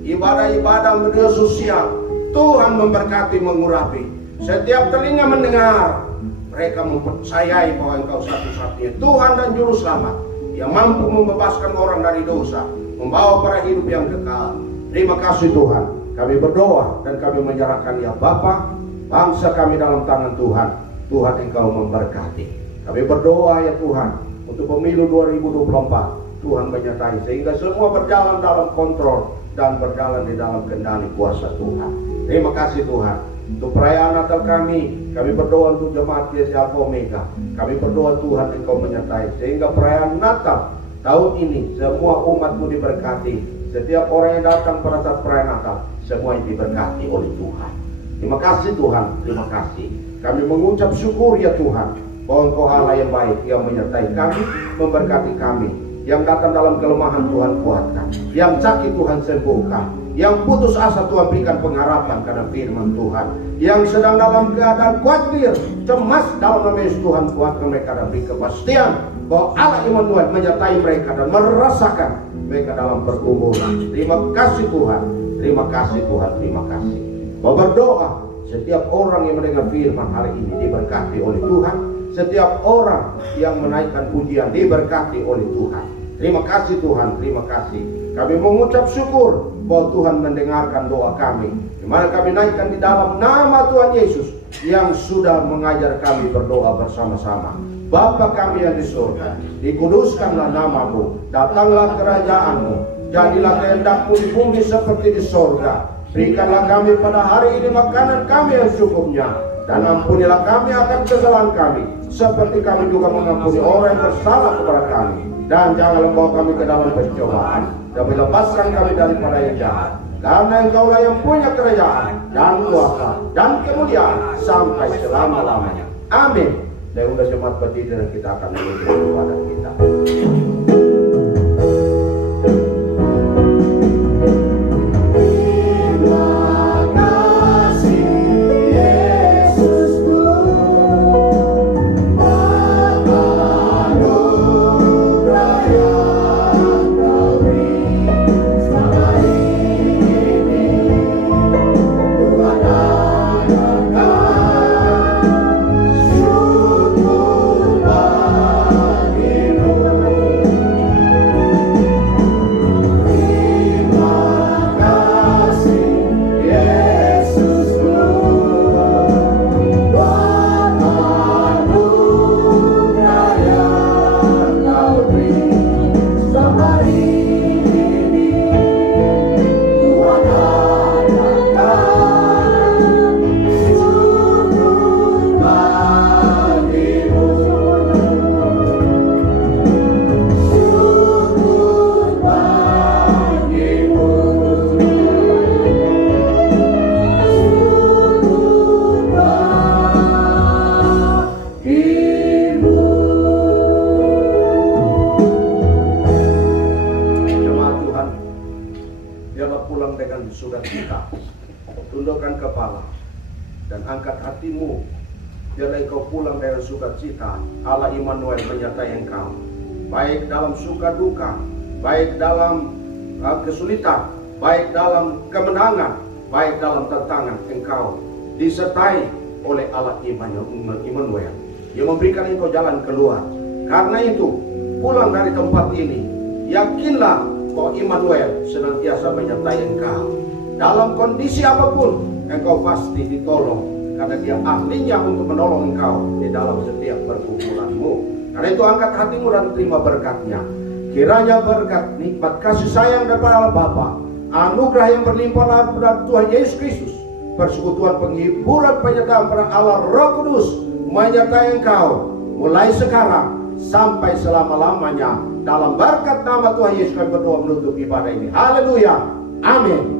ibadah-ibadah media sosial. Tuhan memberkati, mengurapi. Setiap telinga mendengar, mereka mempercayai bahwa Engkau satu-satunya Tuhan dan Juru Selamat yang mampu membebaskan orang dari dosa, membawa para hidup yang kekal. Terima kasih Tuhan. Kami berdoa dan kami menyerahkan ya Bapa, bangsa kami dalam tangan Tuhan. Tuhan Engkau memberkati. Kami berdoa ya Tuhan untuk pemilu 2024. Tuhan menyertai sehingga semua berjalan dalam kontrol dan berjalan di dalam kendali kuasa Tuhan. Terima kasih Tuhan. Untuk perayaan Natal kami berdoa untuk jemaat GC Alpha Omega. Kami berdoa Tuhan Engkau menyertai sehingga perayaan Natal tahun ini semua umat-Mu diberkati. Setiap orang yang datang pada saat perayaan Natal, semua yang diberkati oleh Tuhan. Terima kasih Tuhan, terima kasih. Kami mengucap syukur ya Tuhan, bahwa Engkau Allah yang baik, yang menyertai kami, memberkati kami, Yang datang dalam kelemahan Tuhan kuatkan, yang sakit Tuhan sembuhkan, yang putus asa Tuhan berikan pengharapan karena firman Tuhan, yang sedang dalam keadaan khawatir, cemas, dalam nama Yesus Tuhan kuatkan mereka dan beri kepastian bahwa Allah Immanuel menyertai mereka dan merasakan mereka dalam pertumbuhan. Terima kasih Tuhan, terima kasih Tuhan, terima kasih. Bahwa berdoa setiap orang yang mendengar firman hari ini diberkati oleh Tuhan. Setiap orang yang menaikkan pujian diberkati oleh Tuhan. Terima kasih Tuhan, terima kasih. Kami mengucap syukur bahwa Tuhan mendengarkan doa kami, di mana kami naikkan di dalam nama Tuhan Yesus yang sudah mengajar kami berdoa bersama-sama. Bapa kami yang di surga, dikuduskanlah namamu, datanglah kerajaanmu, jadilah kehendakmu di bumi seperti di surga. Berikanlah kami pada hari ini makanan kami yang cukupnya, dan ampunilah kami akan kesalahan kami, seperti kami juga mengampuni orang yang bersalah kepada kami. Dan janganlah bawa kami ke dalam pencobaan, dan melepaskan kami daripada yang jahat. Karena Engkaulah yang punya kerajaan dan kuasa dan kemuliaan sampai selama-lamanya. Amin. Dan udah jemaat berdiri dan kita akan menuju kepada kita. Sukacita, tundukkan kepala dan angkat hatimu, biarlah engkau pulang dengan sukacita. Allah Immanuel menyertai engkau, baik dalam suka duka, baik dalam kesulitan, baik dalam kemenangan, baik dalam tantangan. Engkau disertai oleh Allah Immanuel yang memberikan engkau jalan keluar. Karena itu, pulang dari tempat ini, yakinlah bahwa Immanuel senantiasa menyertai engkau. Dalam kondisi apapun, engkau pasti ditolong, karena dia ahlinya untuk menolong engkau di dalam setiap pergumulanmu. Karena itu angkat hatimu dan terima berkatnya. Kiranya berkat, nikmat, kasih sayang daripada Allah Bapa, anugerah yang berlimpah pada Tuhan Yesus Kristus, persekutuan penghiburan penyertaan pada Allah Roh Kudus menyertai engkau mulai sekarang sampai selama-lamanya. Dalam berkat nama Tuhan Yesus kami berdoa menutup ibadah ini. Haleluya. Amin.